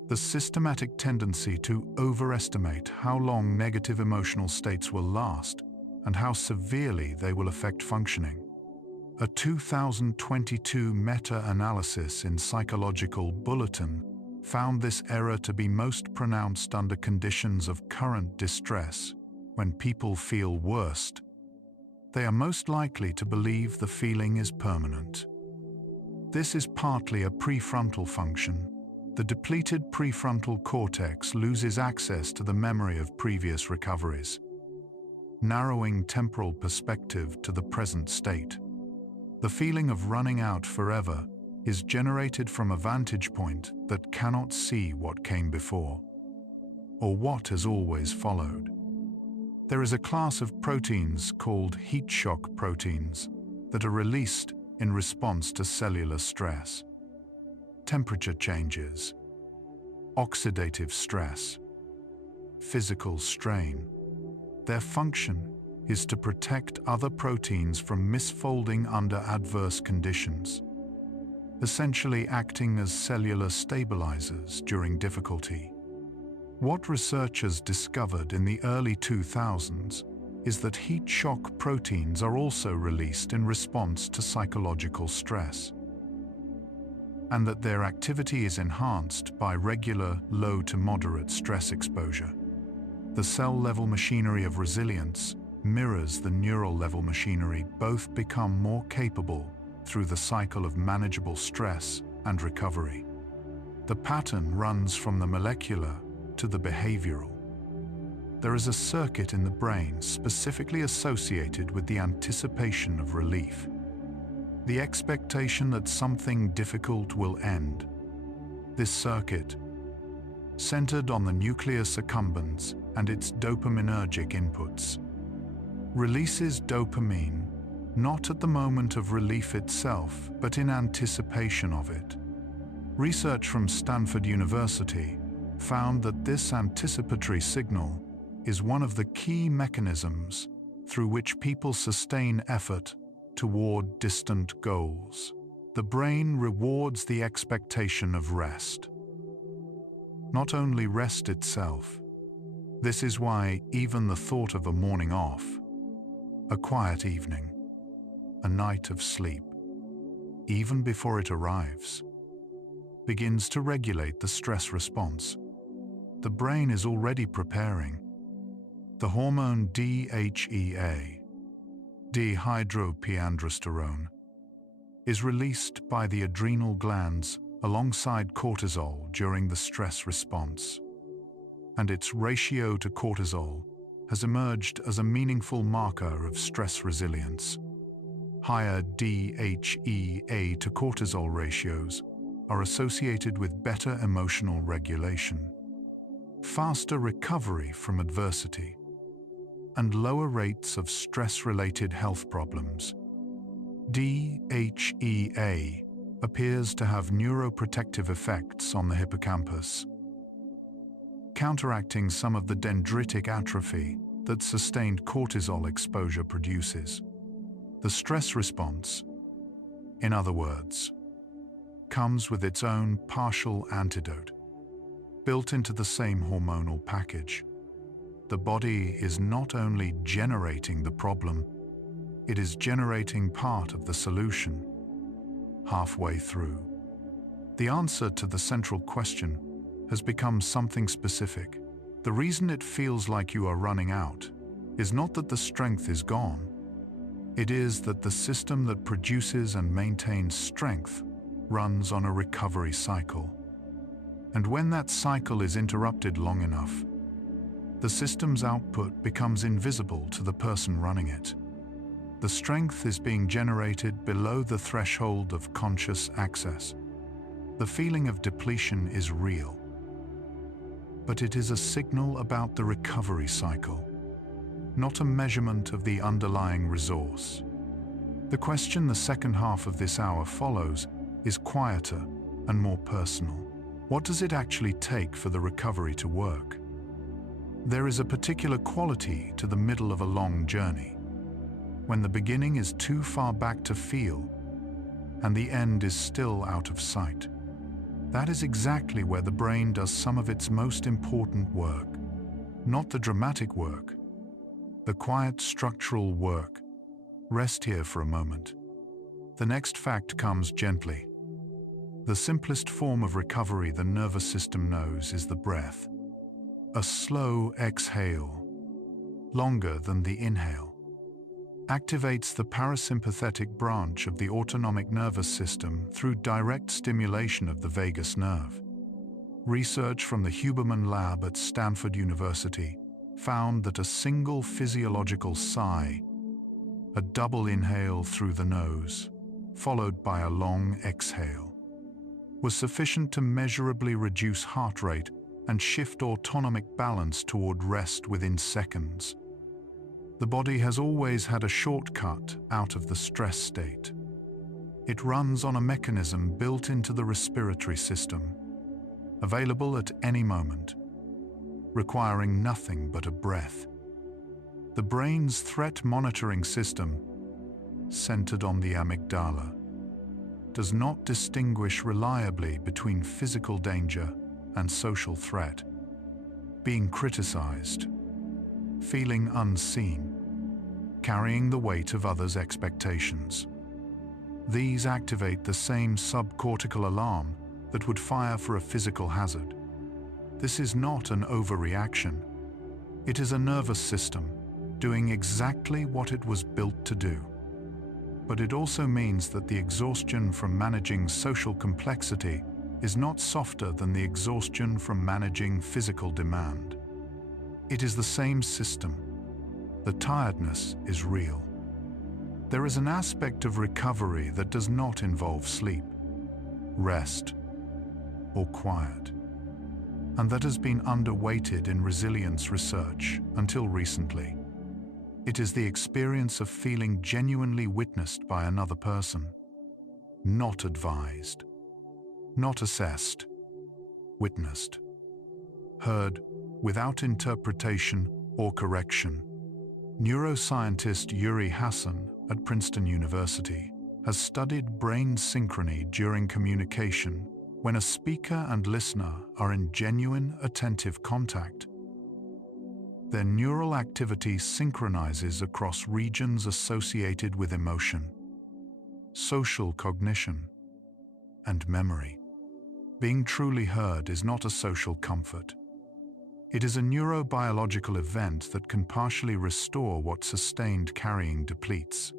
the systematic tendency to overestimate how long negative emotional states will last and how severely they will affect functioning. A 2022 meta-analysis in Psychological Bulletin found this error to be most pronounced under conditions of current distress. When people feel worst, they are most likely to believe the feeling is permanent. This is partly a prefrontal function. The depleted prefrontal cortex loses access to the memory of previous recoveries, narrowing temporal perspective to the present state. The feeling of running out forever is generated from a vantage point that cannot see what came before, or what has always followed. There is a class of proteins called heat shock proteins that are released in response to cellular stress, temperature changes, oxidative stress, physical strain. Their function is to protect other proteins from misfolding under adverse conditions, essentially acting as cellular stabilizers during difficulty. What researchers discovered in the early 2000s is that heat shock proteins are also released in response to psychological stress, and that their activity is enhanced by regular low to moderate stress exposure. The cell-level machinery of resilience mirrors the neural-level machinery. Both become more capable through the cycle of manageable stress and recovery. The pattern runs from the molecular to the behavioral. There is a circuit in the brain specifically associated with the anticipation of relief, the expectation that something difficult will end. This circuit, centered on the nucleus accumbens and its dopaminergic inputs, releases dopamine not at the moment of relief itself, but in anticipation of it. Research from Stanford University found that this anticipatory signal is one of the key mechanisms through which people sustain effort toward distant goals. The brain rewards the expectation of rest, not only rest itself. This is why even the thought of a morning off, a quiet evening, a night of sleep, even before it arrives, begins to regulate the stress response. The brain is already preparing. The hormone DHEA, dihydroepiandrosterone, is released by the adrenal glands alongside cortisol during the stress response, and its ratio to cortisol has emerged as a meaningful marker of stress resilience. Higher DHEA to cortisol ratios are associated with better emotional regulation, faster recovery from adversity, and lower rates of stress-related health problems. DHEA appears to have neuroprotective effects on the hippocampus, counteracting some of the dendritic atrophy that sustained cortisol exposure produces. The stress response, in other words, comes with its own partial antidote, built into the same hormonal package. The body is not only generating the problem, it is generating part of the solution, halfway through. The answer to the central question has become something specific. The reason it feels like you are running out is not that the strength is gone. It is that the system that produces and maintains strength runs on a recovery cycle. And when that cycle is interrupted long enough, the system's output becomes invisible to the person running it. The strength is being generated below the threshold of conscious access. The feeling of depletion is real. but it is a signal about the recovery cycle, not a measurement of the underlying resource. The question the second half of this hour follows is quieter and more personal. What does it actually take for the recovery to work? There is a particular quality to the middle of a long journey, when the beginning is too far back to feel and the end is still out of sight. That is exactly where the brain does some of its most important work. Not the dramatic work, the quiet structural work. Rest here for a moment. The next fact comes gently. The simplest form of recovery the nervous system knows is the breath. A slow exhale, longer than the inhale, activates the parasympathetic branch of the autonomic nervous system through direct stimulation of the vagus nerve. Research from the Huberman lab at Stanford University found that a single physiological sigh, a double inhale through the nose, followed by a long exhale, was sufficient to measurably reduce heart rate and shift autonomic balance toward rest within seconds. The body has always had a shortcut out of the stress state. It runs on a mechanism built into the respiratory system, available at any moment, requiring nothing but a breath. The brain's threat monitoring system, centered on the amygdala, does not distinguish reliably between physical danger and social threat, being criticized, feeling unseen, carrying the weight of others' expectations. These activate the same subcortical alarm that would fire for a physical hazard. This is not an overreaction. It is a nervous system doing exactly what it was built to do. But it also means that the exhaustion from managing social complexity is not softer than the exhaustion from managing physical demand. It is the same system. The tiredness is real. There is an aspect of recovery that does not involve sleep, rest, or quiet, and that has been underweighted in resilience research until recently. It is the experience of feeling genuinely witnessed by another person, not advised, not assessed, witnessed, heard without interpretation or correction. Neuroscientist Yuri Hassan at Princeton University has studied brain synchrony during communication when a speaker and listener are in genuine, attentive contact. Their neural activity synchronizes across regions associated with emotion, social cognition, and memory. Being truly heard is not a social comfort. It is a neurobiological event that can partially restore what sustained carrying depletes.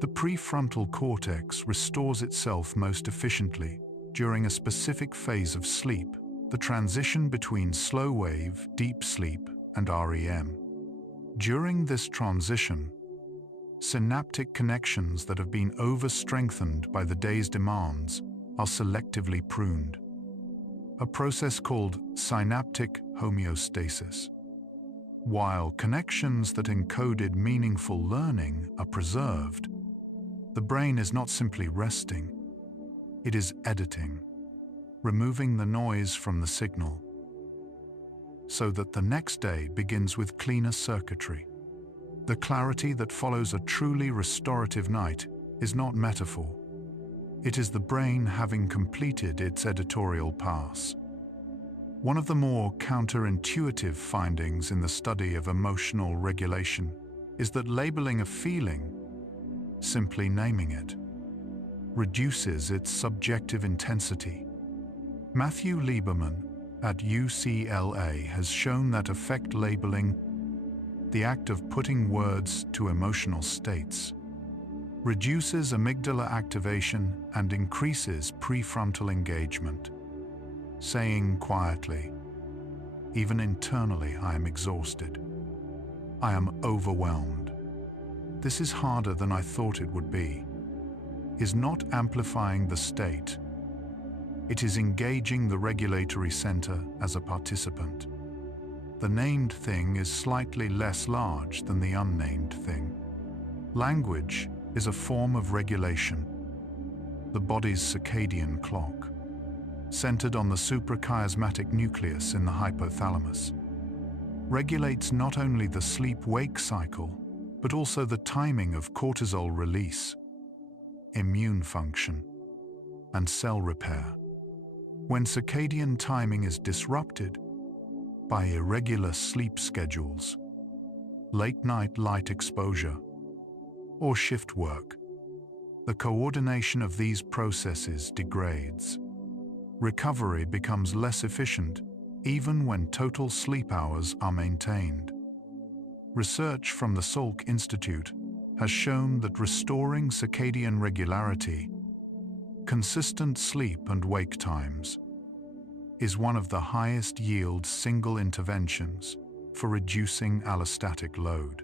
The prefrontal cortex restores itself most efficiently during a specific phase of sleep, the transition between slow-wave, deep sleep, and REM. During this transition, synaptic connections that have been overstrengthened by the day's demands are selectively pruned, a process called synaptic homeostasis. While connections that encoded meaningful learning are preserved, the brain is not simply resting, it is editing, removing the noise from the signal, so that the next day begins with cleaner circuitry. The clarity that follows a truly restorative night is not metaphor. It is the brain having completed its editorial pass. One of the more counterintuitive findings in the study of emotional regulation is that labeling a feeling, simply naming it, reduces its subjective intensity. Matthew Lieberman at UCLA has shown that affect labeling, the act of putting words to emotional states, reduces amygdala activation and increases prefrontal engagement. Saying quietly, even internally, I am exhausted. I am overwhelmed. This is harder than I thought it would be, is not amplifying the state. It is engaging the regulatory center as a participant. The named thing is slightly less large than the unnamed thing. Language is a form of regulation. The body's circadian clock, centered on the suprachiasmatic nucleus in the hypothalamus, regulates not only the sleep-wake cycle, but also the timing of cortisol release, immune function, and cell repair. When circadian timing is disrupted by irregular sleep schedules, late-night light exposure, or shift work, the coordination of these processes degrades. Recovery becomes less efficient even when total sleep hours are maintained. Research from the Salk Institute has shown that restoring circadian regularity, consistent sleep and wake times, is one of the highest yield single interventions for reducing allostatic load.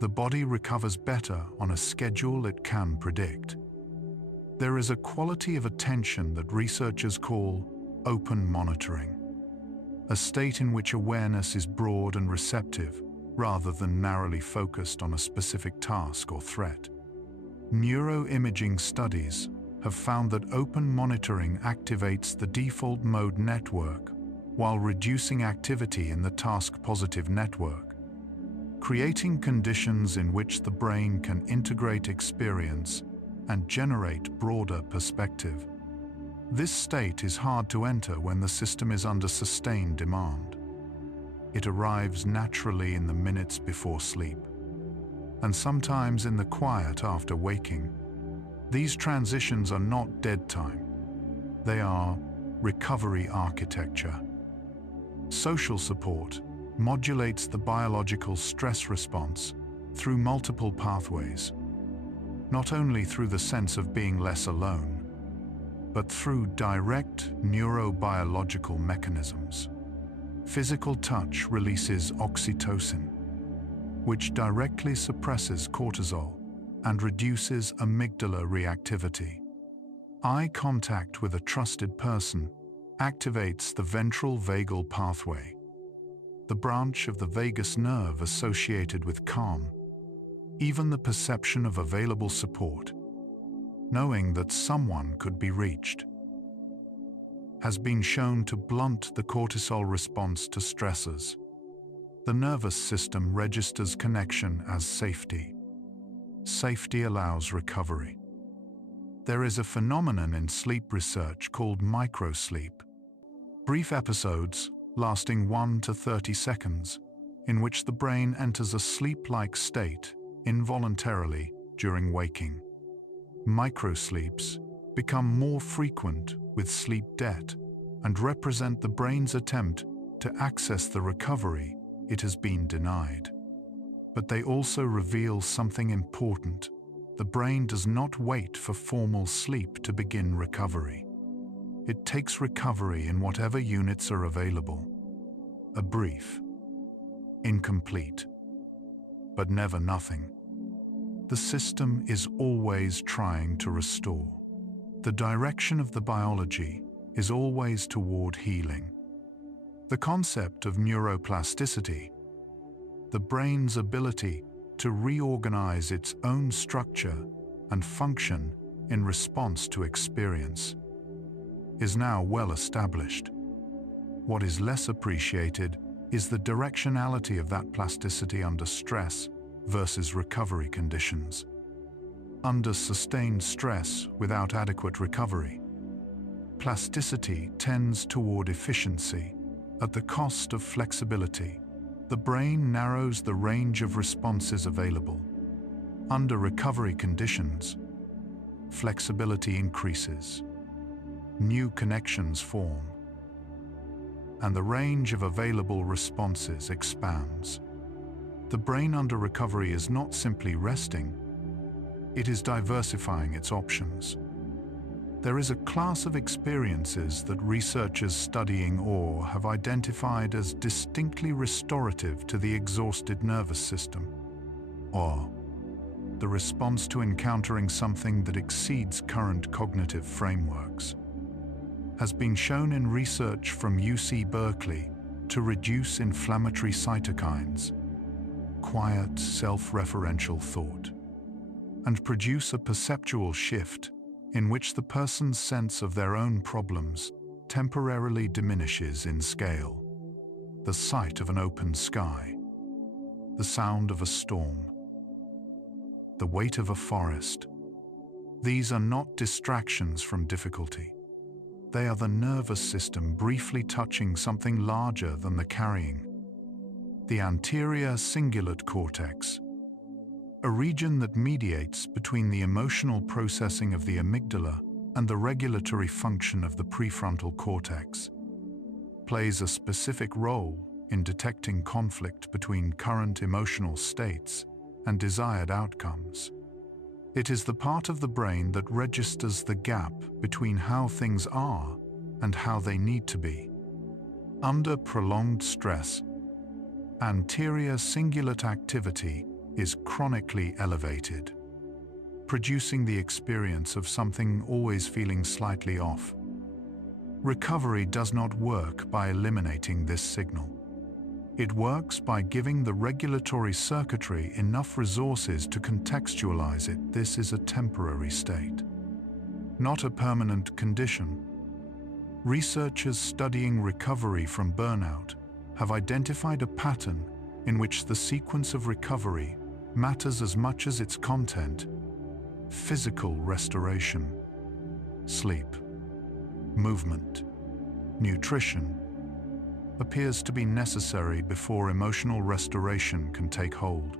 The body recovers better on a schedule it can predict. There is a quality of attention that researchers call open monitoring, a state in which awareness is broad and receptive rather than narrowly focused on a specific task or threat. Neuroimaging studies have found that open monitoring activates the default mode network while reducing activity in the task-positive network, creating conditions in which the brain can integrate experience and generate broader perspective. This state is hard to enter when the system is under sustained demand. It arrives naturally in the minutes before sleep, and sometimes in the quiet after waking. These transitions are not dead time. They are recovery architecture. Social support modulates the biological stress response through multiple pathways, not only through the sense of being less alone, but through direct neurobiological mechanisms. Physical touch releases oxytocin, which directly suppresses cortisol and reduces amygdala reactivity. Eye contact with a trusted person activates the ventral vagal pathway, the branch of the vagus nerve associated with calm. Even the perception of available support, knowing that someone could be reached, has been shown to blunt the cortisol response to stressors. The nervous system registers connection as safety. Safety allows recovery. There is a phenomenon in sleep research called microsleep, brief episodes lasting 1 to 30 seconds, in which the brain enters a sleep-like state involuntarily during waking. Microsleeps become more frequent with sleep debt and represent the brain's attempt to access the recovery it has been denied. But they also reveal something important. The brain does not wait for formal sleep to begin recovery. It takes recovery in whatever units are available. A brief, incomplete, but never nothing. The system is always trying to restore. The direction of the biology is always toward healing. The concept of neuroplasticity, the brain's ability to reorganize its own structure and function in response to experience, is now well established. What is less appreciated is the directionality of that plasticity under stress versus recovery conditions. Under sustained stress without adequate recovery, plasticity tends toward efficiency at the cost of flexibility. The brain narrows the range of responses available. Under recovery conditions, flexibility increases, new connections form, and the range of available responses expands. The brain under recovery is not simply resting, it is diversifying its options. There is a class of experiences that researchers studying awe have identified as distinctly restorative to the exhausted nervous system. Awe, the response to encountering something that exceeds current cognitive frameworks, has been shown in research from UC Berkeley to reduce inflammatory cytokines, quiet self-referential thought, and produce a perceptual shift in which the person's sense of their own problems temporarily diminishes in scale. The sight of an open sky, the sound of a storm, the weight of a forest. These are not distractions from difficulty. They are the nervous system briefly touching something larger than the carrying. The anterior cingulate cortex, a region that mediates between the emotional processing of the amygdala and the regulatory function of the prefrontal cortex, plays a specific role in detecting conflict between current emotional states and desired outcomes. It is the part of the brain that registers the gap between how things are and how they need to be. Under prolonged stress, anterior cingulate activity is chronically elevated, producing the experience of something always feeling slightly off. Recovery does not work by eliminating this signal. It works by giving the regulatory circuitry enough resources to contextualize it. This is a temporary state, not a permanent condition. Researchers studying recovery from burnout have identified a pattern in which the sequence of recovery matters as much as its content. Physical restoration, sleep, movement, nutrition appears to be necessary before emotional restoration can take hold.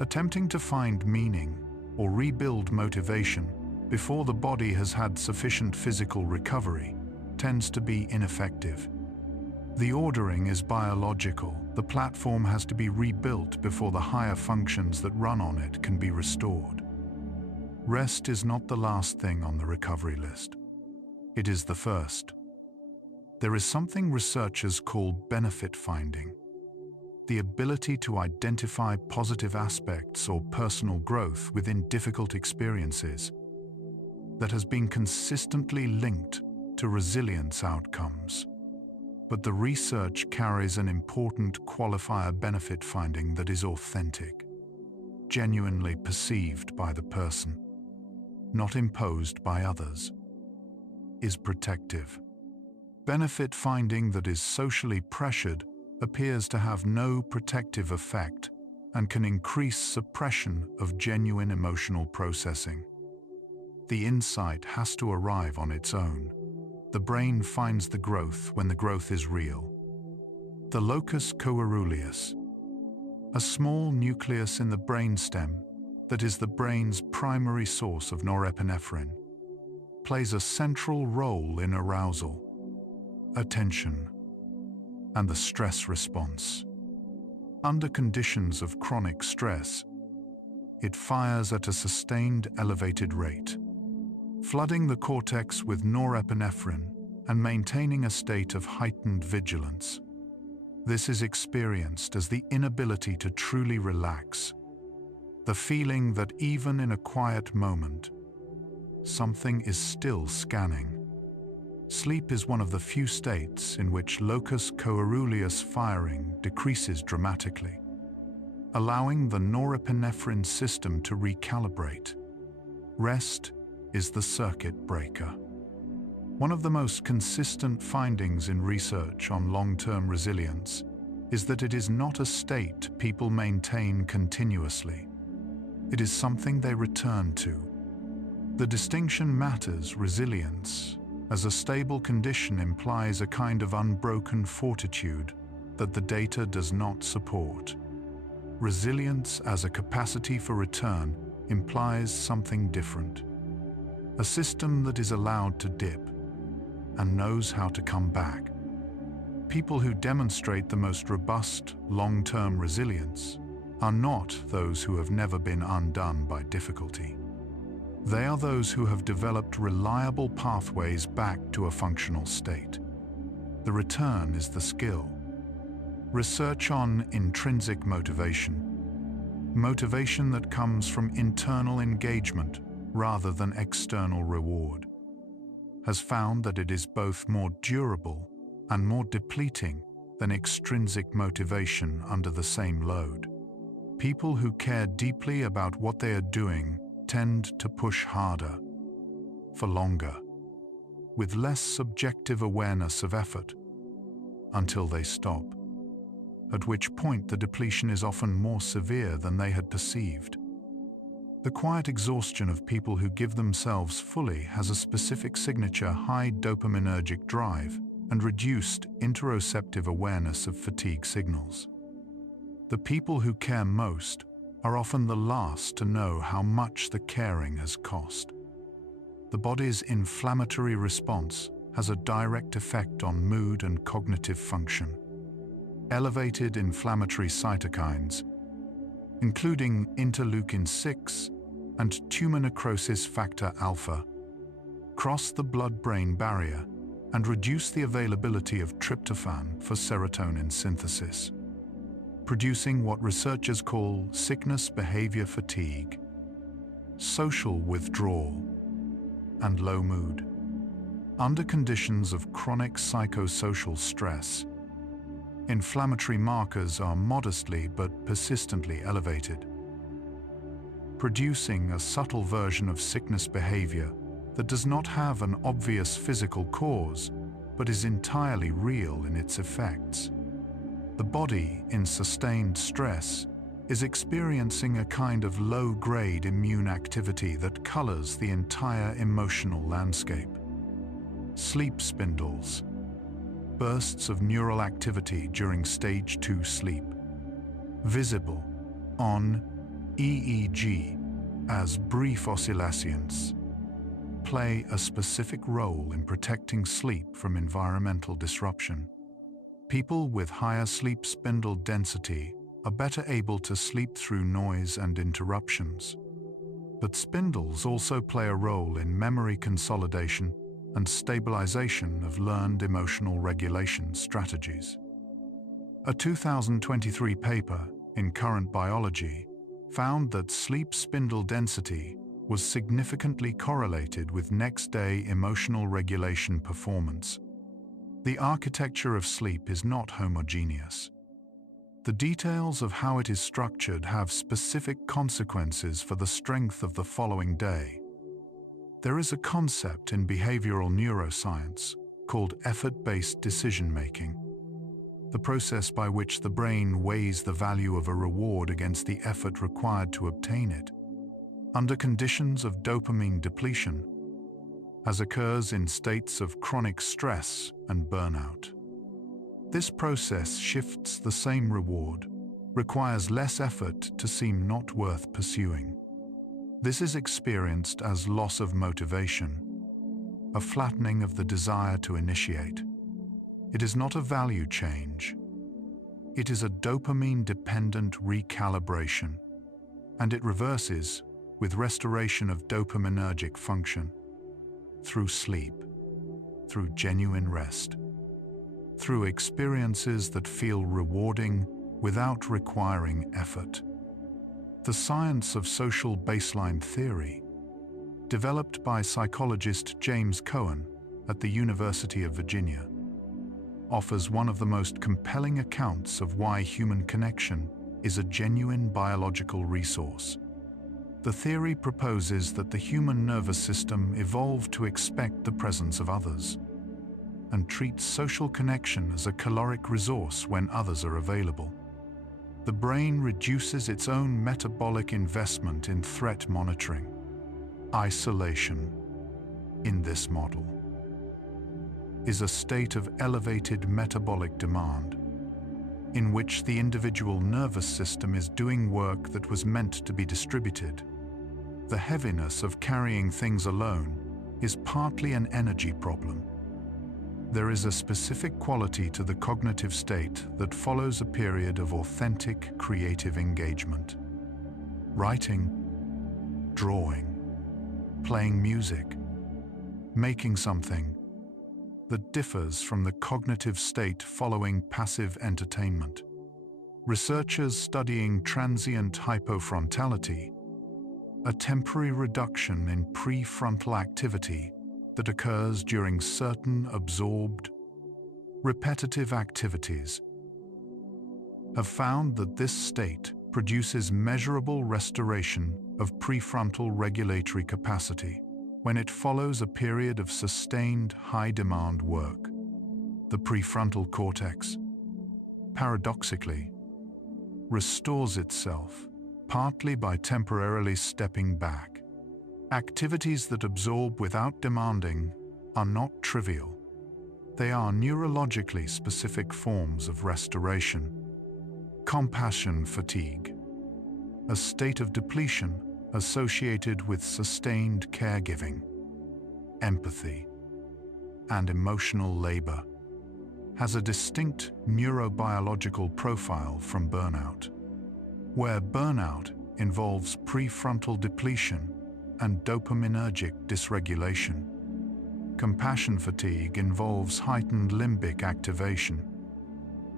Attempting to find meaning or rebuild motivation before the body has had sufficient physical recovery tends to be ineffective. The ordering is biological. The platform has to be rebuilt before the higher functions that run on it can be restored. Rest is not the last thing on the recovery list. It is the first. There is something researchers call benefit finding, the ability to identify positive aspects or personal growth within difficult experiences, that has been consistently linked to resilience outcomes. But the research carries an important qualifier: benefit finding that is authentic, genuinely perceived by the person, not imposed by others, is protective. Benefit finding that is socially pressured appears to have no protective effect and can increase suppression of genuine emotional processing. The insight has to arrive on its own. The brain finds the growth when the growth is real. The locus coeruleus, a small nucleus in the brainstem that is the brain's primary source of norepinephrine, plays a central role in arousal, attention, and the stress response. Under conditions of chronic stress, it fires at a sustained elevated rate, flooding the cortex with norepinephrine and maintaining a state of heightened vigilance. This is experienced as the inability to truly relax, the feeling that even in a quiet moment, something is still scanning. Sleep is one of the few states in which locus coeruleus firing decreases dramatically, allowing the norepinephrine system to recalibrate. Rest is the circuit breaker. One of the most consistent findings in research on long-term resilience is that it is not a state people maintain continuously. It is something they return to. The distinction matters. Resilience as a stable condition implies a kind of unbroken fortitude that the data does not support. Resilience as a capacity for return implies something different. A system that is allowed to dip and knows how to come back. People who demonstrate the most robust long-term resilience are not those who have never been undone by difficulty. They are those who have developed reliable pathways back to a functional state. The return is the skill. Research on intrinsic motivation, motivation that comes from internal engagement rather than external reward, has found that it is both more durable and more depleting than extrinsic motivation under the same load. People who care deeply about what they are doing tend to push harder, for longer, with less subjective awareness of effort, until they stop, at which point the depletion is often more severe than they had perceived. The quiet exhaustion of people who give themselves fully has a specific signature high dopaminergic drive and reduced interoceptive awareness of fatigue signals. The people who care most are often the last to know how much the caring has cost. The body's inflammatory response has a direct effect on mood and cognitive function. Elevated inflammatory cytokines, including interleukin-6 and tumor necrosis factor alpha, cross the blood-brain barrier and reduce the availability of tryptophan for serotonin synthesis, producing what researchers call sickness behavior fatigue, social withdrawal, and low mood. Under conditions of chronic psychosocial stress, inflammatory markers are modestly but persistently elevated, producing a subtle version of sickness behavior that does not have an obvious physical cause, but is entirely real in its effects. The body, in sustained stress, is experiencing a kind of low-grade immune activity that colors the entire emotional landscape. Sleep spindles, bursts of neural activity during stage 2 sleep, visible on EEG as brief oscillations, play a specific role in protecting sleep from environmental disruption. People with higher sleep spindle density are better able to sleep through noise and interruptions. But spindles also play a role in memory consolidation and stabilization of learned emotional regulation strategies. A 2023 paper in Current Biology found that sleep spindle density was significantly correlated with next-day emotional regulation performance. The architecture of sleep is not homogeneous. The details of how it is structured have specific consequences for the strength of the following day. There is a concept in behavioral neuroscience called effort-based decision-making, the process by which the brain weighs the value of a reward against the effort required to obtain it, under conditions of dopamine depletion, as occurs in states of chronic stress and burnout. This process shifts the same reward, requires less effort to seem not worth pursuing. This is experienced as loss of motivation, a flattening of the desire to initiate. It is not a value change. It is a dopamine-dependent recalibration, and it reverses with restoration of dopaminergic function through sleep, through genuine rest, through experiences that feel rewarding without requiring effort. The science of social baseline theory, developed by psychologist James Cohen at the University of Virginia, offers one of the most compelling accounts of why human connection is a genuine biological resource. The theory proposes that the human nervous system evolved to expect the presence of others, and treats social connection as a caloric resource when others are available. The brain reduces its own metabolic investment in threat monitoring, isolation. In this model, is a state of elevated metabolic demand, in which the individual nervous system is doing work that was meant to be distributed. The heaviness of carrying things alone is partly an energy problem. There is a specific quality to the cognitive state that follows a period of authentic creative engagement. Writing, drawing, playing music, making something, that differs from the cognitive state following passive entertainment. Researchers studying transient hypofrontality, a temporary reduction in prefrontal activity that occurs during certain absorbed, repetitive activities have found that this state produces measurable restoration of prefrontal regulatory capacity when it follows a period of sustained high-demand work. The prefrontal cortex, paradoxically, restores itself partly by temporarily stepping back. Activities that absorb without demanding are not trivial. They are neurologically specific forms of restoration. Compassion fatigue, a state of depletion associated with sustained caregiving, empathy, and emotional labor, has a distinct neurobiological profile from burnout, where burnout involves prefrontal depletion and dopaminergic dysregulation. Compassion fatigue involves heightened limbic activation.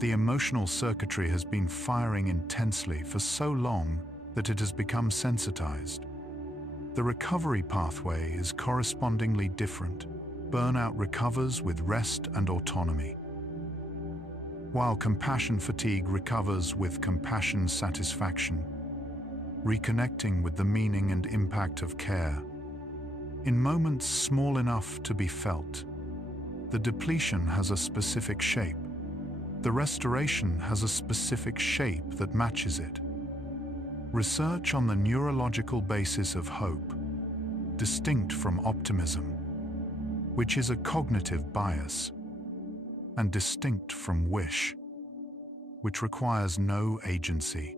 The emotional circuitry has been firing intensely for so long that it has become sensitized. The recovery pathway is correspondingly different. Burnout recovers with rest and autonomy, while compassion fatigue recovers with compassion satisfaction, reconnecting with the meaning and impact of care. In moments small enough to be felt, the depletion has a specific shape. The restoration has a specific shape that matches it. Research on the neurological basis of hope, distinct from optimism, which is a cognitive bias, and distinct from wish, which requires no agency,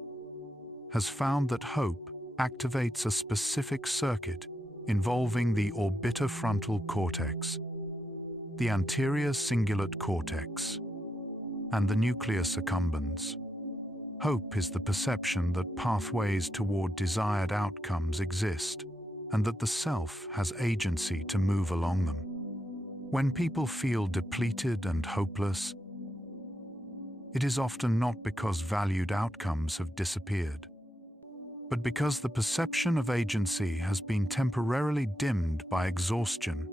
has found that hope activates a specific circuit involving the orbitofrontal cortex, the anterior cingulate cortex, and the nucleus accumbens. Hope is the perception that pathways toward desired outcomes exist and that the self has agency to move along them. When people feel depleted and hopeless, it is often not because valued outcomes have disappeared, but because the perception of agency has been temporarily dimmed by exhaustion.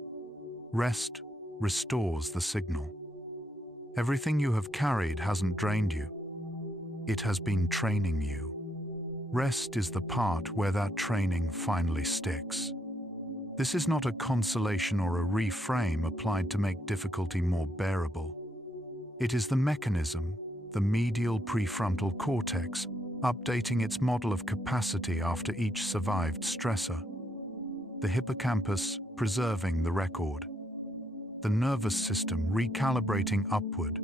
Rest restores the signal. Everything you have carried hasn't drained you. It has been training you. Rest is the part where that training finally sticks. This is not a consolation or a reframe applied to make difficulty more bearable. It is the mechanism, the medial prefrontal cortex, updating its model of capacity after each survived stressor. The hippocampus preserving the record. The nervous system recalibrating upward.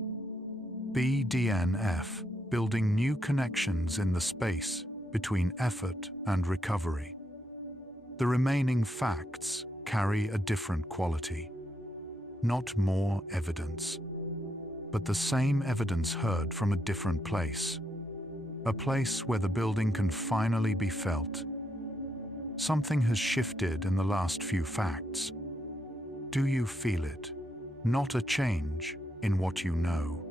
BDNF building new connections in the space between effort and recovery. The remaining facts carry a different quality. Not more evidence, but the same evidence heard from a different place. A place where the building can finally be felt. Something has shifted in the last few facts. Do you feel it? Not a change in what you know.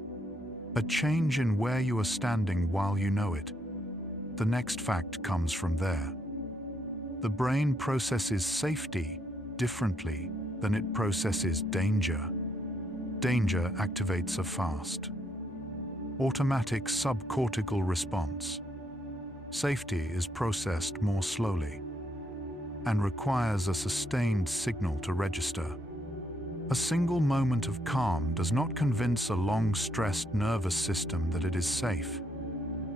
A change in where you are standing while you know it. The next fact comes from there. The brain processes safety differently than it processes danger. Danger activates a fast, automatic subcortical response. Safety is processed more slowly and requires a sustained signal to register. A single moment of calm does not convince a long-stressed nervous system that it is safe,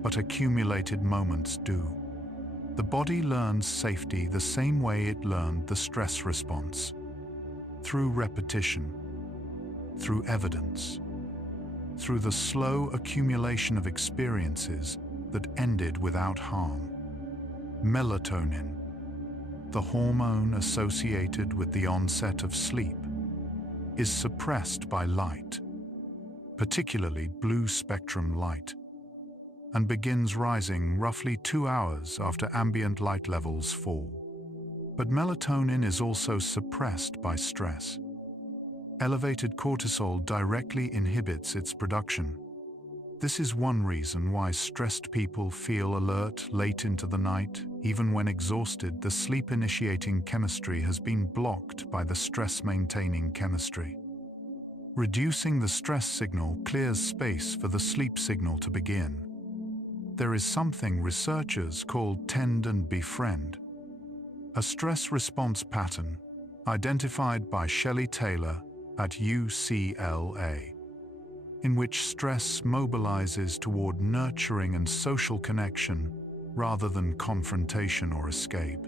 but accumulated moments do. The body learns safety the same way it learned the stress response, through repetition, through evidence, through the slow accumulation of experiences that ended without harm. Melatonin, the hormone associated with the onset of sleep, is suppressed by light, particularly blue spectrum light, and begins rising roughly 2 hours after ambient light levels fall. But melatonin is also suppressed by stress. Elevated cortisol directly inhibits its production. This is one reason why stressed people feel alert late into the night, Even when exhausted, the sleep-initiating chemistry has been blocked by the stress-maintaining chemistry. Reducing the stress signal clears space for the sleep signal to begin. There is something researchers call tend and befriend, a stress response pattern identified by Shelley Taylor at UCLA, in which stress mobilizes toward nurturing and social connection rather than confrontation or escape.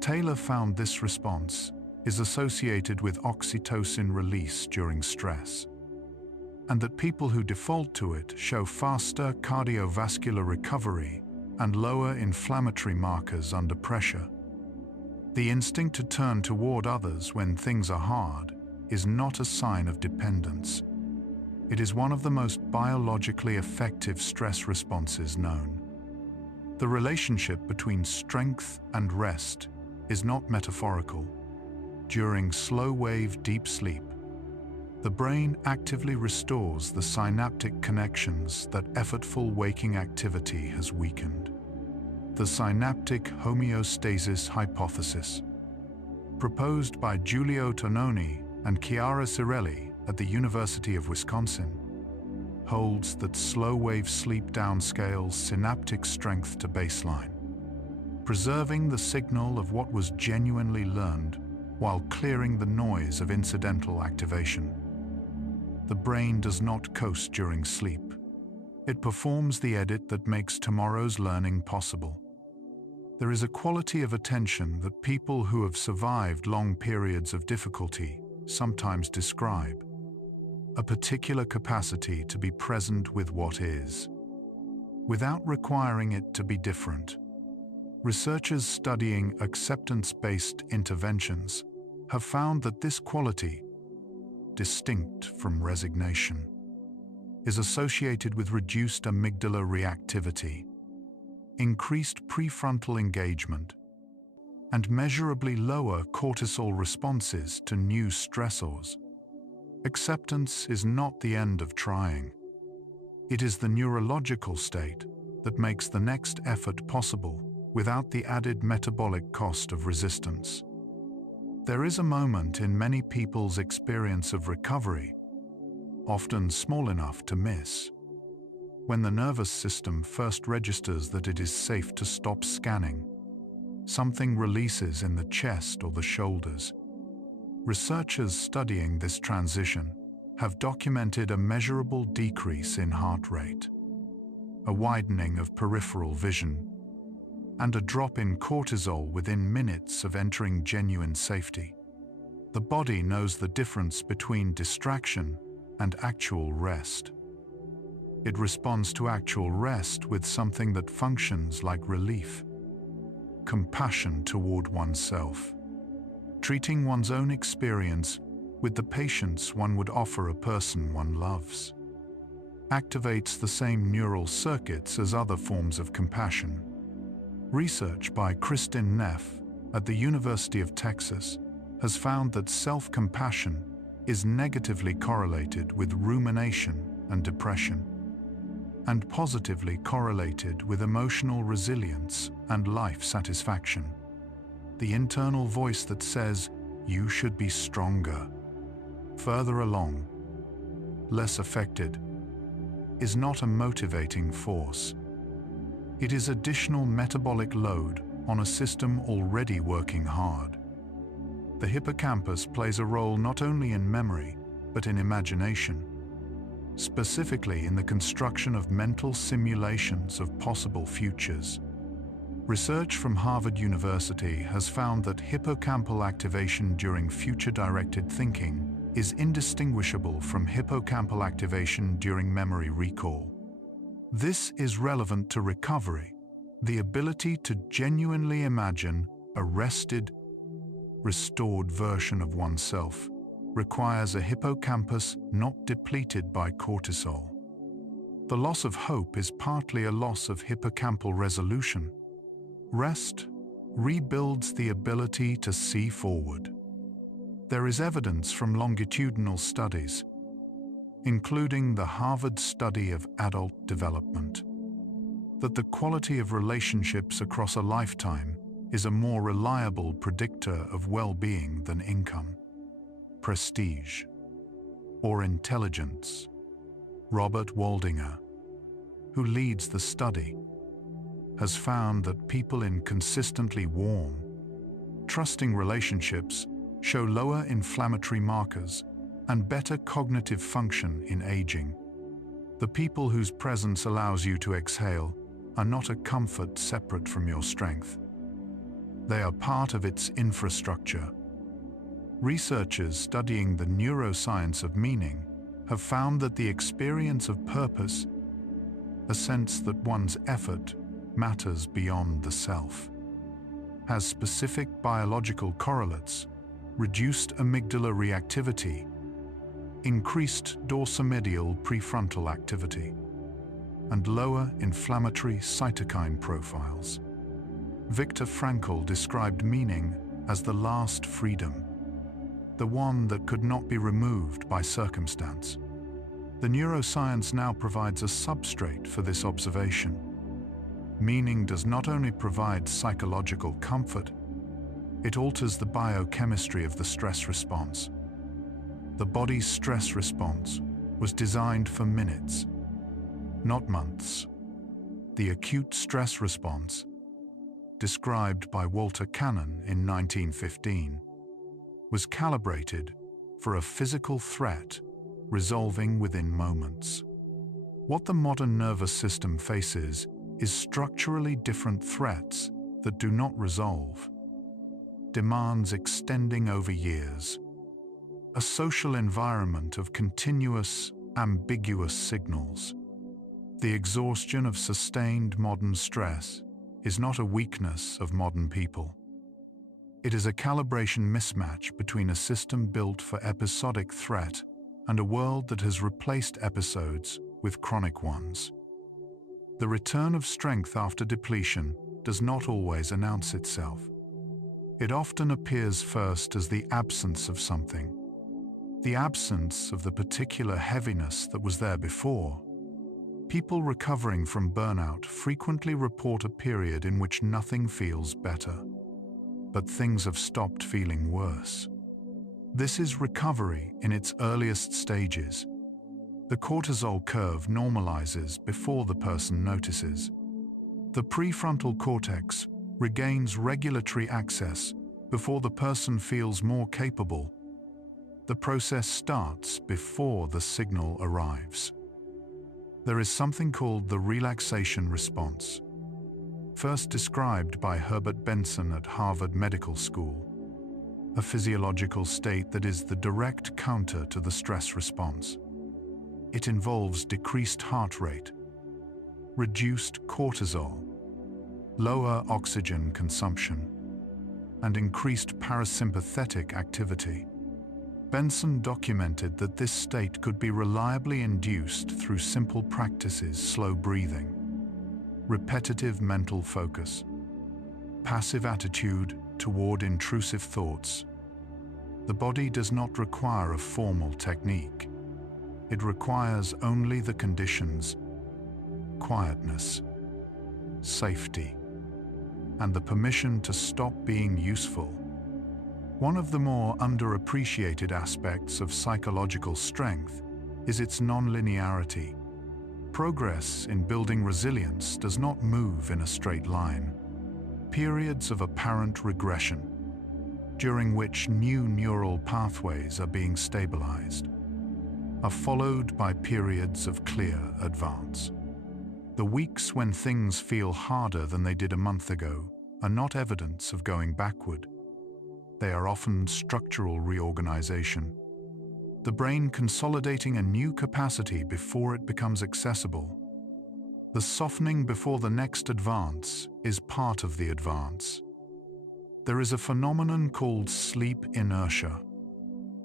Taylor found this response is associated with oxytocin release during stress, and that people who default to it show faster cardiovascular recovery and lower inflammatory markers under pressure. The instinct to turn toward others when things are hard is not a sign of dependence. It is one of the most biologically effective stress responses known. The relationship between strength and rest is not metaphorical. During slow-wave deep sleep, the brain actively restores the synaptic connections that effortful waking activity has weakened. The synaptic homeostasis hypothesis, proposed by Giulio Tononi and Chiara Cirelli at the University of Wisconsin, holds that slow-wave sleep downscales synaptic strength to baseline, preserving the signal of what was genuinely learned while clearing the noise of incidental activation. The brain does not coast during sleep. It performs the edit that makes tomorrow's learning possible. There is a quality of attention that people who have survived long periods of difficulty sometimes describe, a particular capacity to be present with what is, without requiring it to be different. Researchers studying acceptance-based interventions have found that this quality, distinct from resignation, is associated with reduced amygdala reactivity, increased prefrontal engagement, and measurably lower cortisol responses to new stressors. Acceptance is not the end of trying. It is the neurological state that makes the next effort possible without the added metabolic cost of resistance. There is a moment in many people's experience of recovery, often small enough to miss, when the nervous system first registers that it is safe to stop scanning. Something releases in the chest or the shoulders. Researchers studying this transition have documented a measurable decrease in heart rate, a widening of peripheral vision, and a drop in cortisol within minutes of entering genuine safety. The body knows the difference between distraction and actual rest. It responds to actual rest with something that functions like relief, compassion toward oneself. Treating one's own experience with the patience one would offer a person one loves activates the same neural circuits as other forms of compassion. Research by Kristin Neff at the University of Texas has found that self-compassion is negatively correlated with rumination and depression, and positively correlated with emotional resilience and life satisfaction. The internal voice that says, "You should be stronger, further along, less affected," is not a motivating force. It is additional metabolic load on a system already working hard. The hippocampus plays a role not only in memory, but in imagination, specifically in the construction of mental simulations of possible futures. Research from Harvard University has found that hippocampal activation during future-directed thinking is indistinguishable from hippocampal activation during memory recall. This is relevant to recovery. The ability to genuinely imagine a rested, restored version of oneself requires a hippocampus not depleted by cortisol. The loss of hope is partly a loss of hippocampal resolution. Rest rebuilds the ability to see forward. There is evidence from longitudinal studies, including the Harvard study of adult development, that the quality of relationships across a lifetime is a more reliable predictor of well-being than income, prestige, or intelligence. Robert Waldinger, who leads the study, has found that people in consistently warm, trusting relationships show lower inflammatory markers and better cognitive function in aging. The people whose presence allows you to exhale are not a comfort separate from your strength. They are part of its infrastructure. Researchers studying the neuroscience of meaning have found that the experience of purpose, a sense that one's effort matters beyond the self, has specific biological correlates: reduced amygdala reactivity, increased dorsomedial prefrontal activity, and lower inflammatory cytokine profiles. Viktor Frankl described meaning as the last freedom, the one that could not be removed by circumstance. The neuroscience now provides a substrate for this observation. Meaning does not only provide psychological comfort, it alters the biochemistry of the stress response. The body's stress response was designed for minutes, not months. The acute stress response, described by Walter Cannon in 1915, was calibrated for a physical threat resolving within moments. What the modern nervous system faces is structurally different threats that do not resolve, demands extending over years, a social environment of continuous, ambiguous signals. The exhaustion of sustained modern stress is not a weakness of modern people. It is a calibration mismatch between a system built for episodic threat and a world that has replaced episodes with chronic ones. The return of strength after depletion does not always announce itself. It often appears first as the absence of something, the absence of the particular heaviness that was there before. People recovering from burnout frequently report a period in which nothing feels better, but things have stopped feeling worse. This is recovery in its earliest stages. The cortisol curve normalizes before the person notices. The prefrontal cortex regains regulatory access before the person feels more capable. The process starts before the signal arrives. There is something called the relaxation response, first described by Herbert Benson at Harvard Medical School, a physiological state that is the direct counter to the stress response. It involves decreased heart rate, reduced cortisol, lower oxygen consumption, and increased parasympathetic activity. Benson documented that this state could be reliably induced through simple practices: slow breathing, repetitive mental focus, passive attitude toward intrusive thoughts. The body does not require a formal technique. It requires only the conditions: quietness, safety, and the permission to stop being useful. One of the more underappreciated aspects of psychological strength is its non-linearity. Progress in building resilience does not move in a straight line. Periods of apparent regression, during which new neural pathways are being stabilized, are followed by periods of clear advance. The weeks when things feel harder than they did a month ago are not evidence of going backward. They are often structural reorganization, the brain consolidating a new capacity before it becomes accessible. The softening before the next advance is part of the advance. There is a phenomenon called sleep inertia,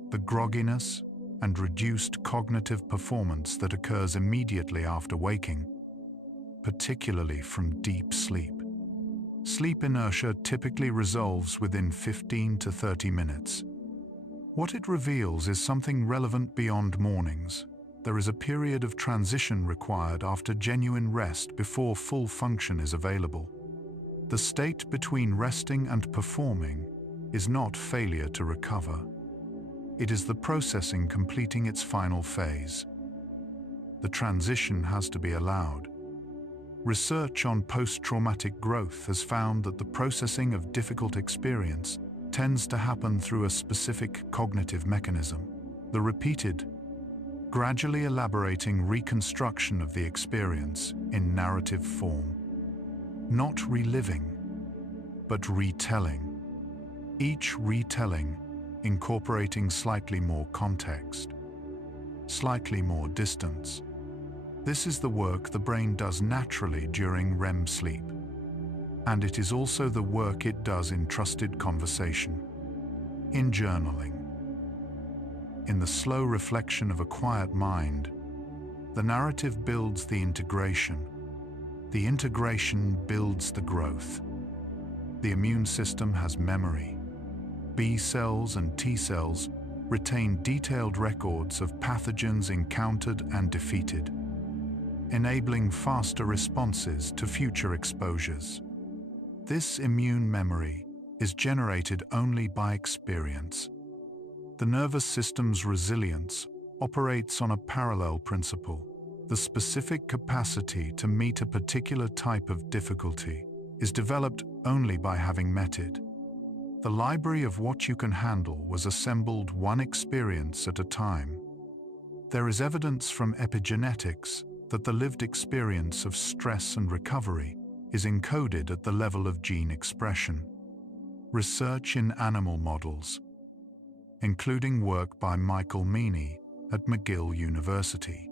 the grogginess and reduced cognitive performance that occurs immediately after waking, particularly from deep sleep. Sleep inertia typically resolves within 15 to 30 minutes. What it reveals is something relevant beyond mornings. there is a period of transition required after genuine rest before full function is available. The state between resting and performing is not failure to recover. It is the processing completing its final phase. The transition has to be allowed. Research on post-traumatic growth has found that the processing of difficult experience tends to happen through a specific cognitive mechanism, the repeated, gradually elaborating reconstruction of the experience in narrative form. Not reliving, but retelling. Each retelling incorporating slightly more context, slightly more distance. This is the work the brain does naturally during REM sleep. And it is also the work it does in trusted conversation, in journaling, in the slow reflection of a quiet mind. The narrative builds the integration. The integration builds the growth. The immune system has memory. B cells and T cells retain detailed records of pathogens encountered and defeated, enabling faster responses to future exposures. This immune memory is generated only by experience. The nervous system's resilience operates on a parallel principle. The specific capacity to meet a particular type of difficulty is developed only by having met it. The library of what you can handle was assembled one experience at a time. There is evidence from epigenetics that the lived experience of stress and recovery is encoded at the level of gene expression. Research in animal models, including work by Michael Meaney at McGill University,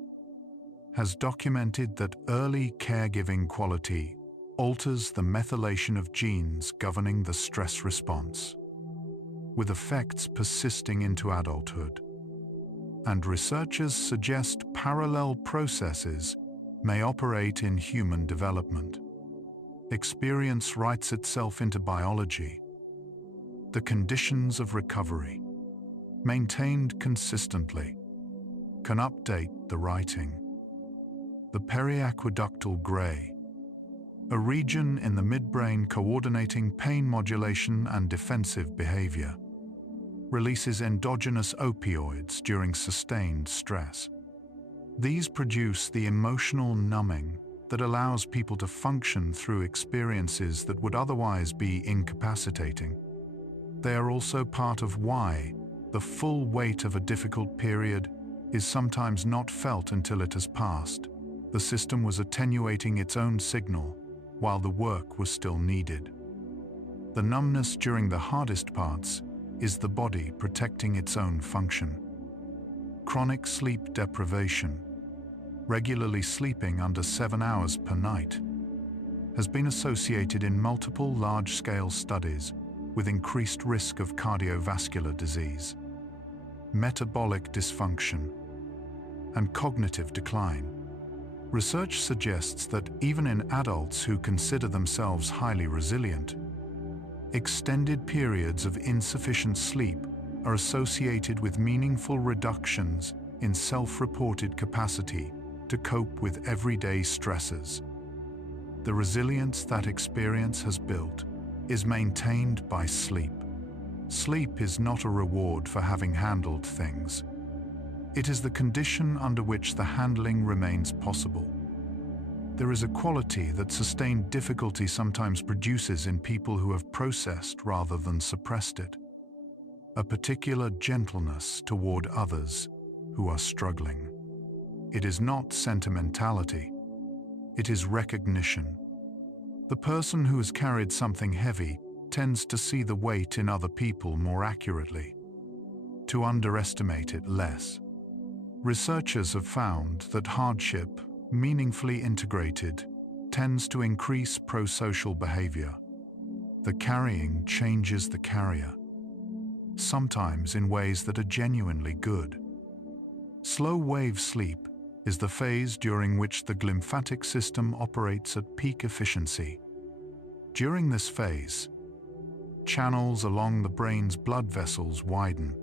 has documented that early caregiving quality alters the methylation of genes governing the stress response, with effects persisting into adulthood. And researchers suggest parallel processes may operate in human development. Experience writes itself into biology. The conditions of recovery, maintained consistently, can update the writing. The periaqueductal gray, a region in the midbrain coordinating pain modulation and defensive behavior, releases endogenous opioids during sustained stress. These produce the emotional numbing that allows people to function through experiences that would otherwise be incapacitating. They are also part of why the full weight of a difficult period is sometimes not felt until it has passed. The system was attenuating its own signal while the work was still needed. The numbness during the hardest parts is the body protecting its own function. Chronic sleep deprivation, regularly sleeping under 7 hours per night, has been associated in multiple large-scale studies with increased risk of cardiovascular disease, metabolic dysfunction, and cognitive decline. Research suggests that even in adults who consider themselves highly resilient, extended periods of insufficient sleep are associated with meaningful reductions in self-reported capacity to cope with everyday stresses. The resilience that experience has built is maintained by sleep. Sleep is not a reward for having handled things. It is the condition under which the handling remains possible. There is a quality that sustained difficulty sometimes produces in people who have processed rather than suppressed it. A particular gentleness toward others who are struggling. It is not sentimentality. It is recognition. The person who has carried something heavy tends to see the weight in other people more accurately, to underestimate it less. Researchers have found that hardship, meaningfully integrated, tends to increase prosocial behavior. The carrying changes the carrier, sometimes in ways that are genuinely good. Slow-wave sleep is the phase during which the glymphatic system operates at peak efficiency. During this phase, channels along the brain's blood vessels widen,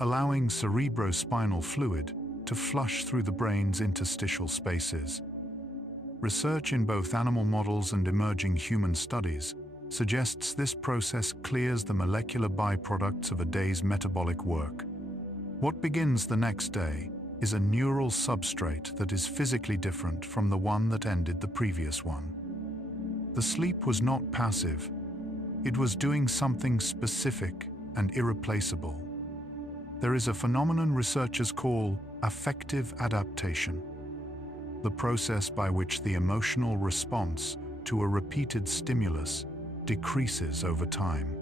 allowing cerebrospinal fluid to flush through the brain's interstitial spaces. Research in both animal models and emerging human studies suggests this process clears the molecular byproducts of a day's metabolic work. What begins the next day is a neural substrate that is physically different from the one that ended the previous one. The sleep was not passive. It was doing something specific and irreplaceable. There is a phenomenon researchers call affective adaptation, the process by which the emotional response to a repeated stimulus decreases over time,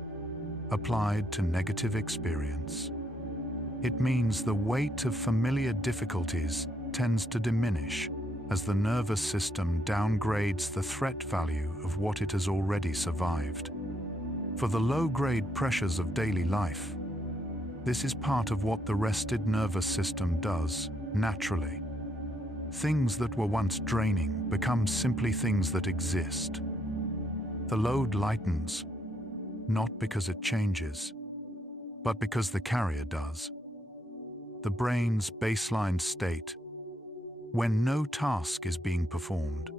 applied to negative experience. It means the weight of familiar difficulties tends to diminish as the nervous system downgrades the threat value of what it has already survived. For the low-grade pressures of daily life, this is part of what the rested nervous system does naturally. Things that were once draining become simply things that exist. The load lightens, not because it changes, but because the carrier does. The brain's baseline state, when no task is being performed,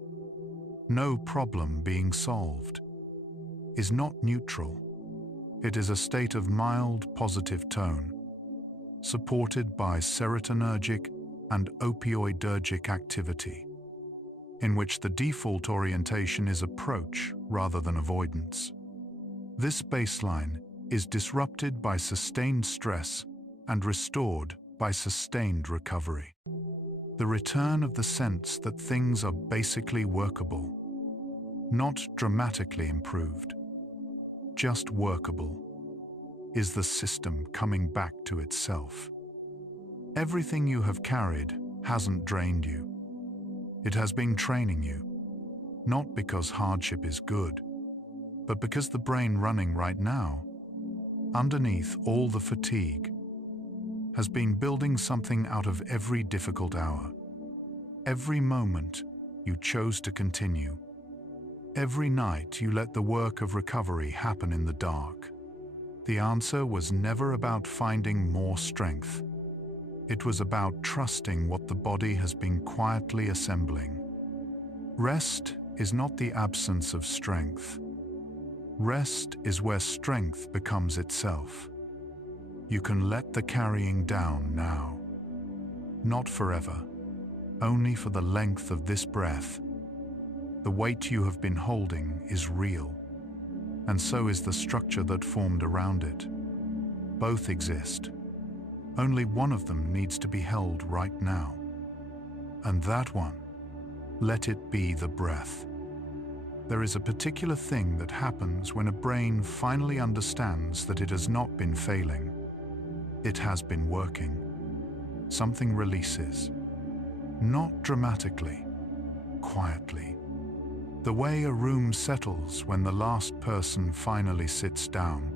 no problem being solved, is not neutral. It is a state of mild positive tone, supported by serotonergic and opioidergic activity, in which the default orientation is approach rather than avoidance. This baseline is disrupted by sustained stress and restored by sustained recovery. The return of the sense that things are basically workable, not dramatically improved, just workable, is the system coming back to itself. Everything you have carried hasn't drained you. It has been training you, not because hardship is good, but because the brain running right now, underneath all the fatigue, has been building something out of every difficult hour, every moment you chose to continue, every night you let the work of recovery happen in the dark. The answer was never about finding more strength. It was about trusting what the body has been quietly assembling. Rest is not the absence of strength. Rest is where strength becomes itself. You can let the carrying down now. Not forever, only for the length of this breath. The weight you have been holding is real, and so is the structure that formed around it. Both exist. Only one of them needs to be held right now. And that one, let it be the breath. There is a particular thing that happens when a brain finally understands that it has not been failing. It has been working. Something releases. Not dramatically, quietly. The way a room settles when the last person finally sits down.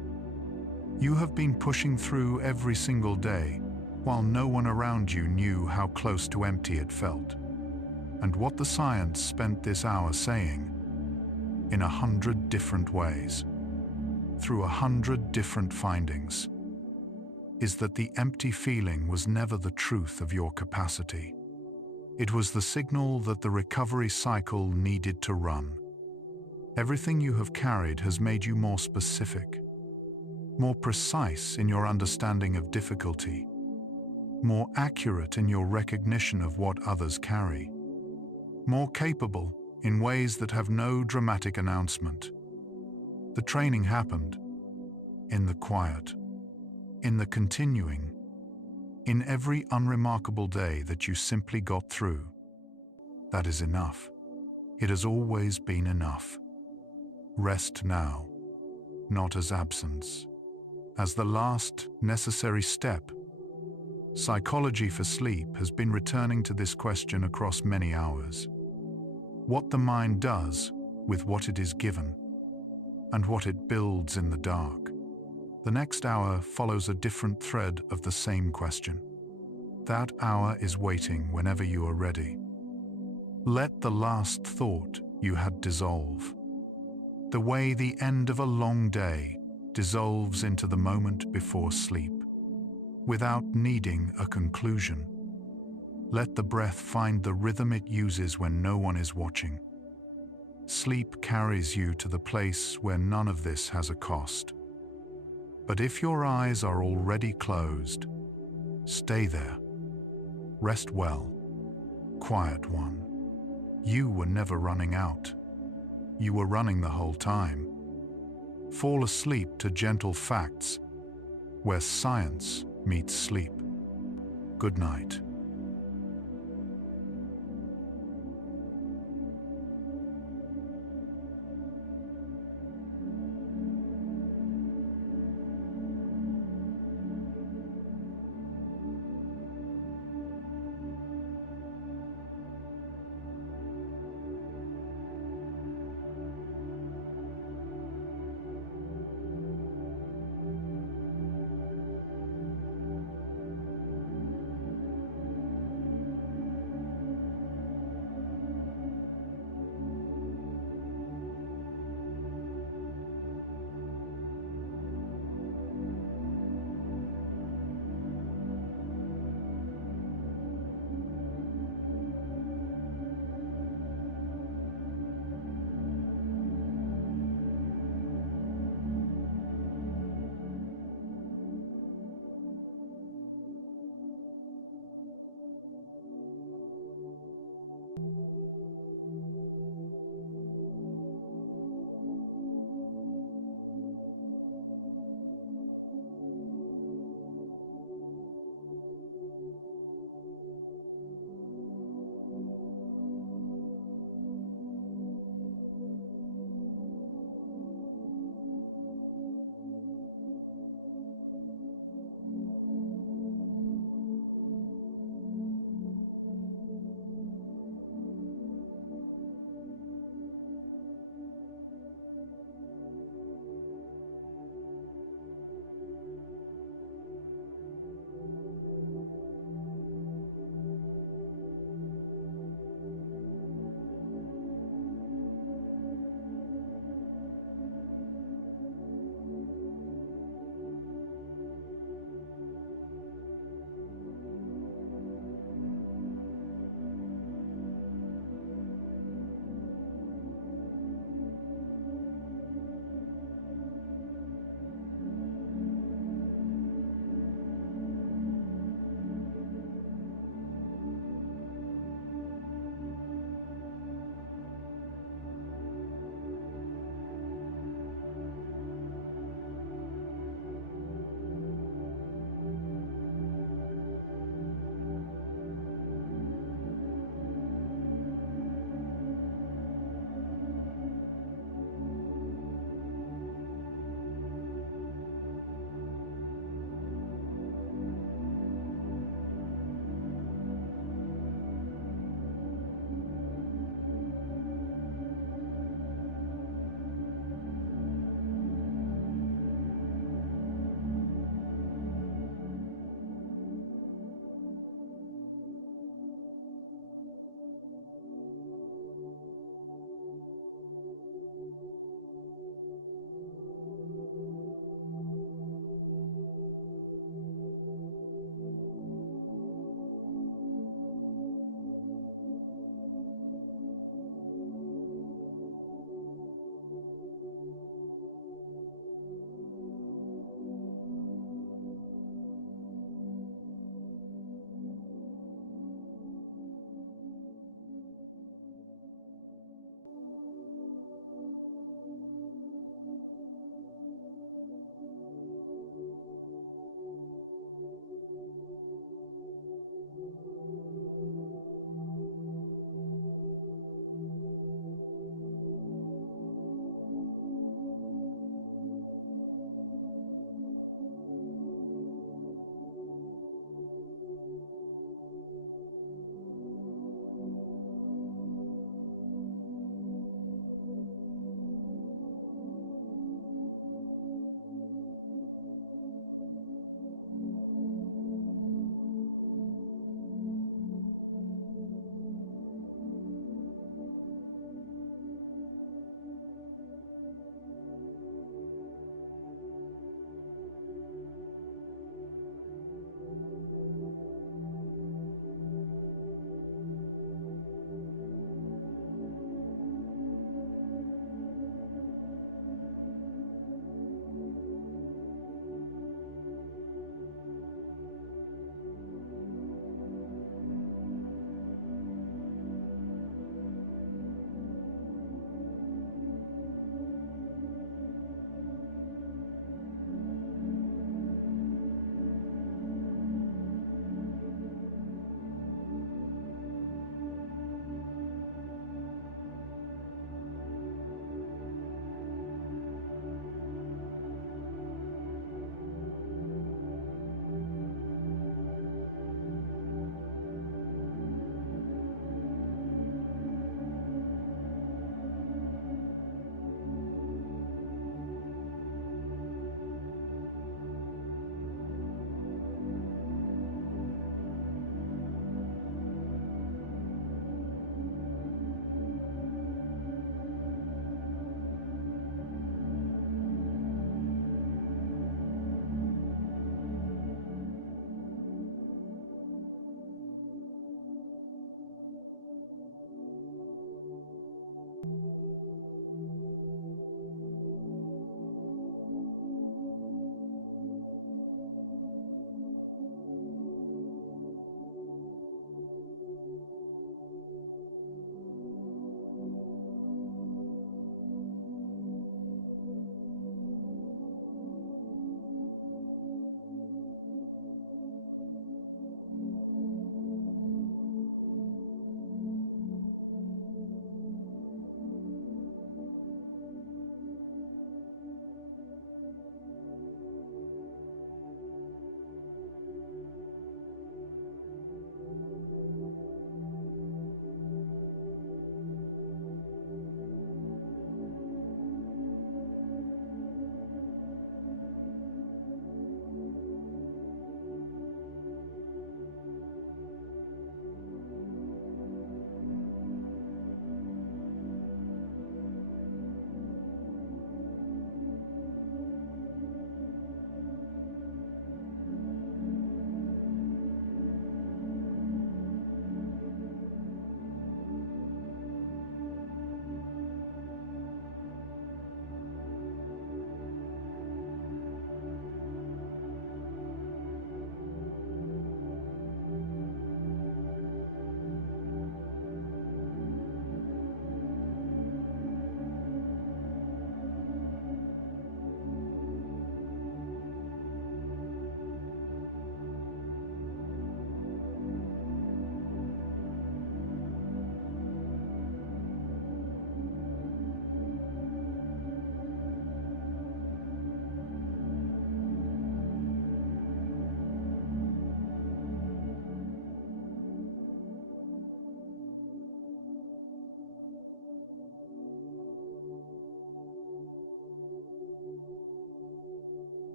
You have been pushing through every single day, while no one around you knew how close to empty it felt. And what the science spent this hour saying, in 100 different ways, through 100 different findings, is that the empty feeling was never the truth of your capacity. It was the signal that the recovery cycle needed to run. Everything you have carried has made you more specific, more precise in your understanding of difficulty, more accurate in your recognition of what others carry, more capable in ways that have no dramatic announcement. The training happened in the quiet, in the continuing, in every unremarkable day that you simply got through. That is enough. It has always been enough. Rest now, not as absence, as the last necessary step. Psychology for sleep has been returning to this question across many hours. What the mind does with what it is given, and what it builds in the dark. The next hour follows a different thread of the same question. That hour is waiting whenever you are ready. Let the last thought you had dissolve. The way the end of a long day dissolves into the moment before sleep, without needing a conclusion. Let the breath find the rhythm it uses when no one is watching. Sleep carries you to the place where none of this has a cost. But if your eyes are already closed, stay there. Rest well, quiet one. You were never running out. You were running the whole time. Fall asleep to gentle facts where science meets sleep. Good night.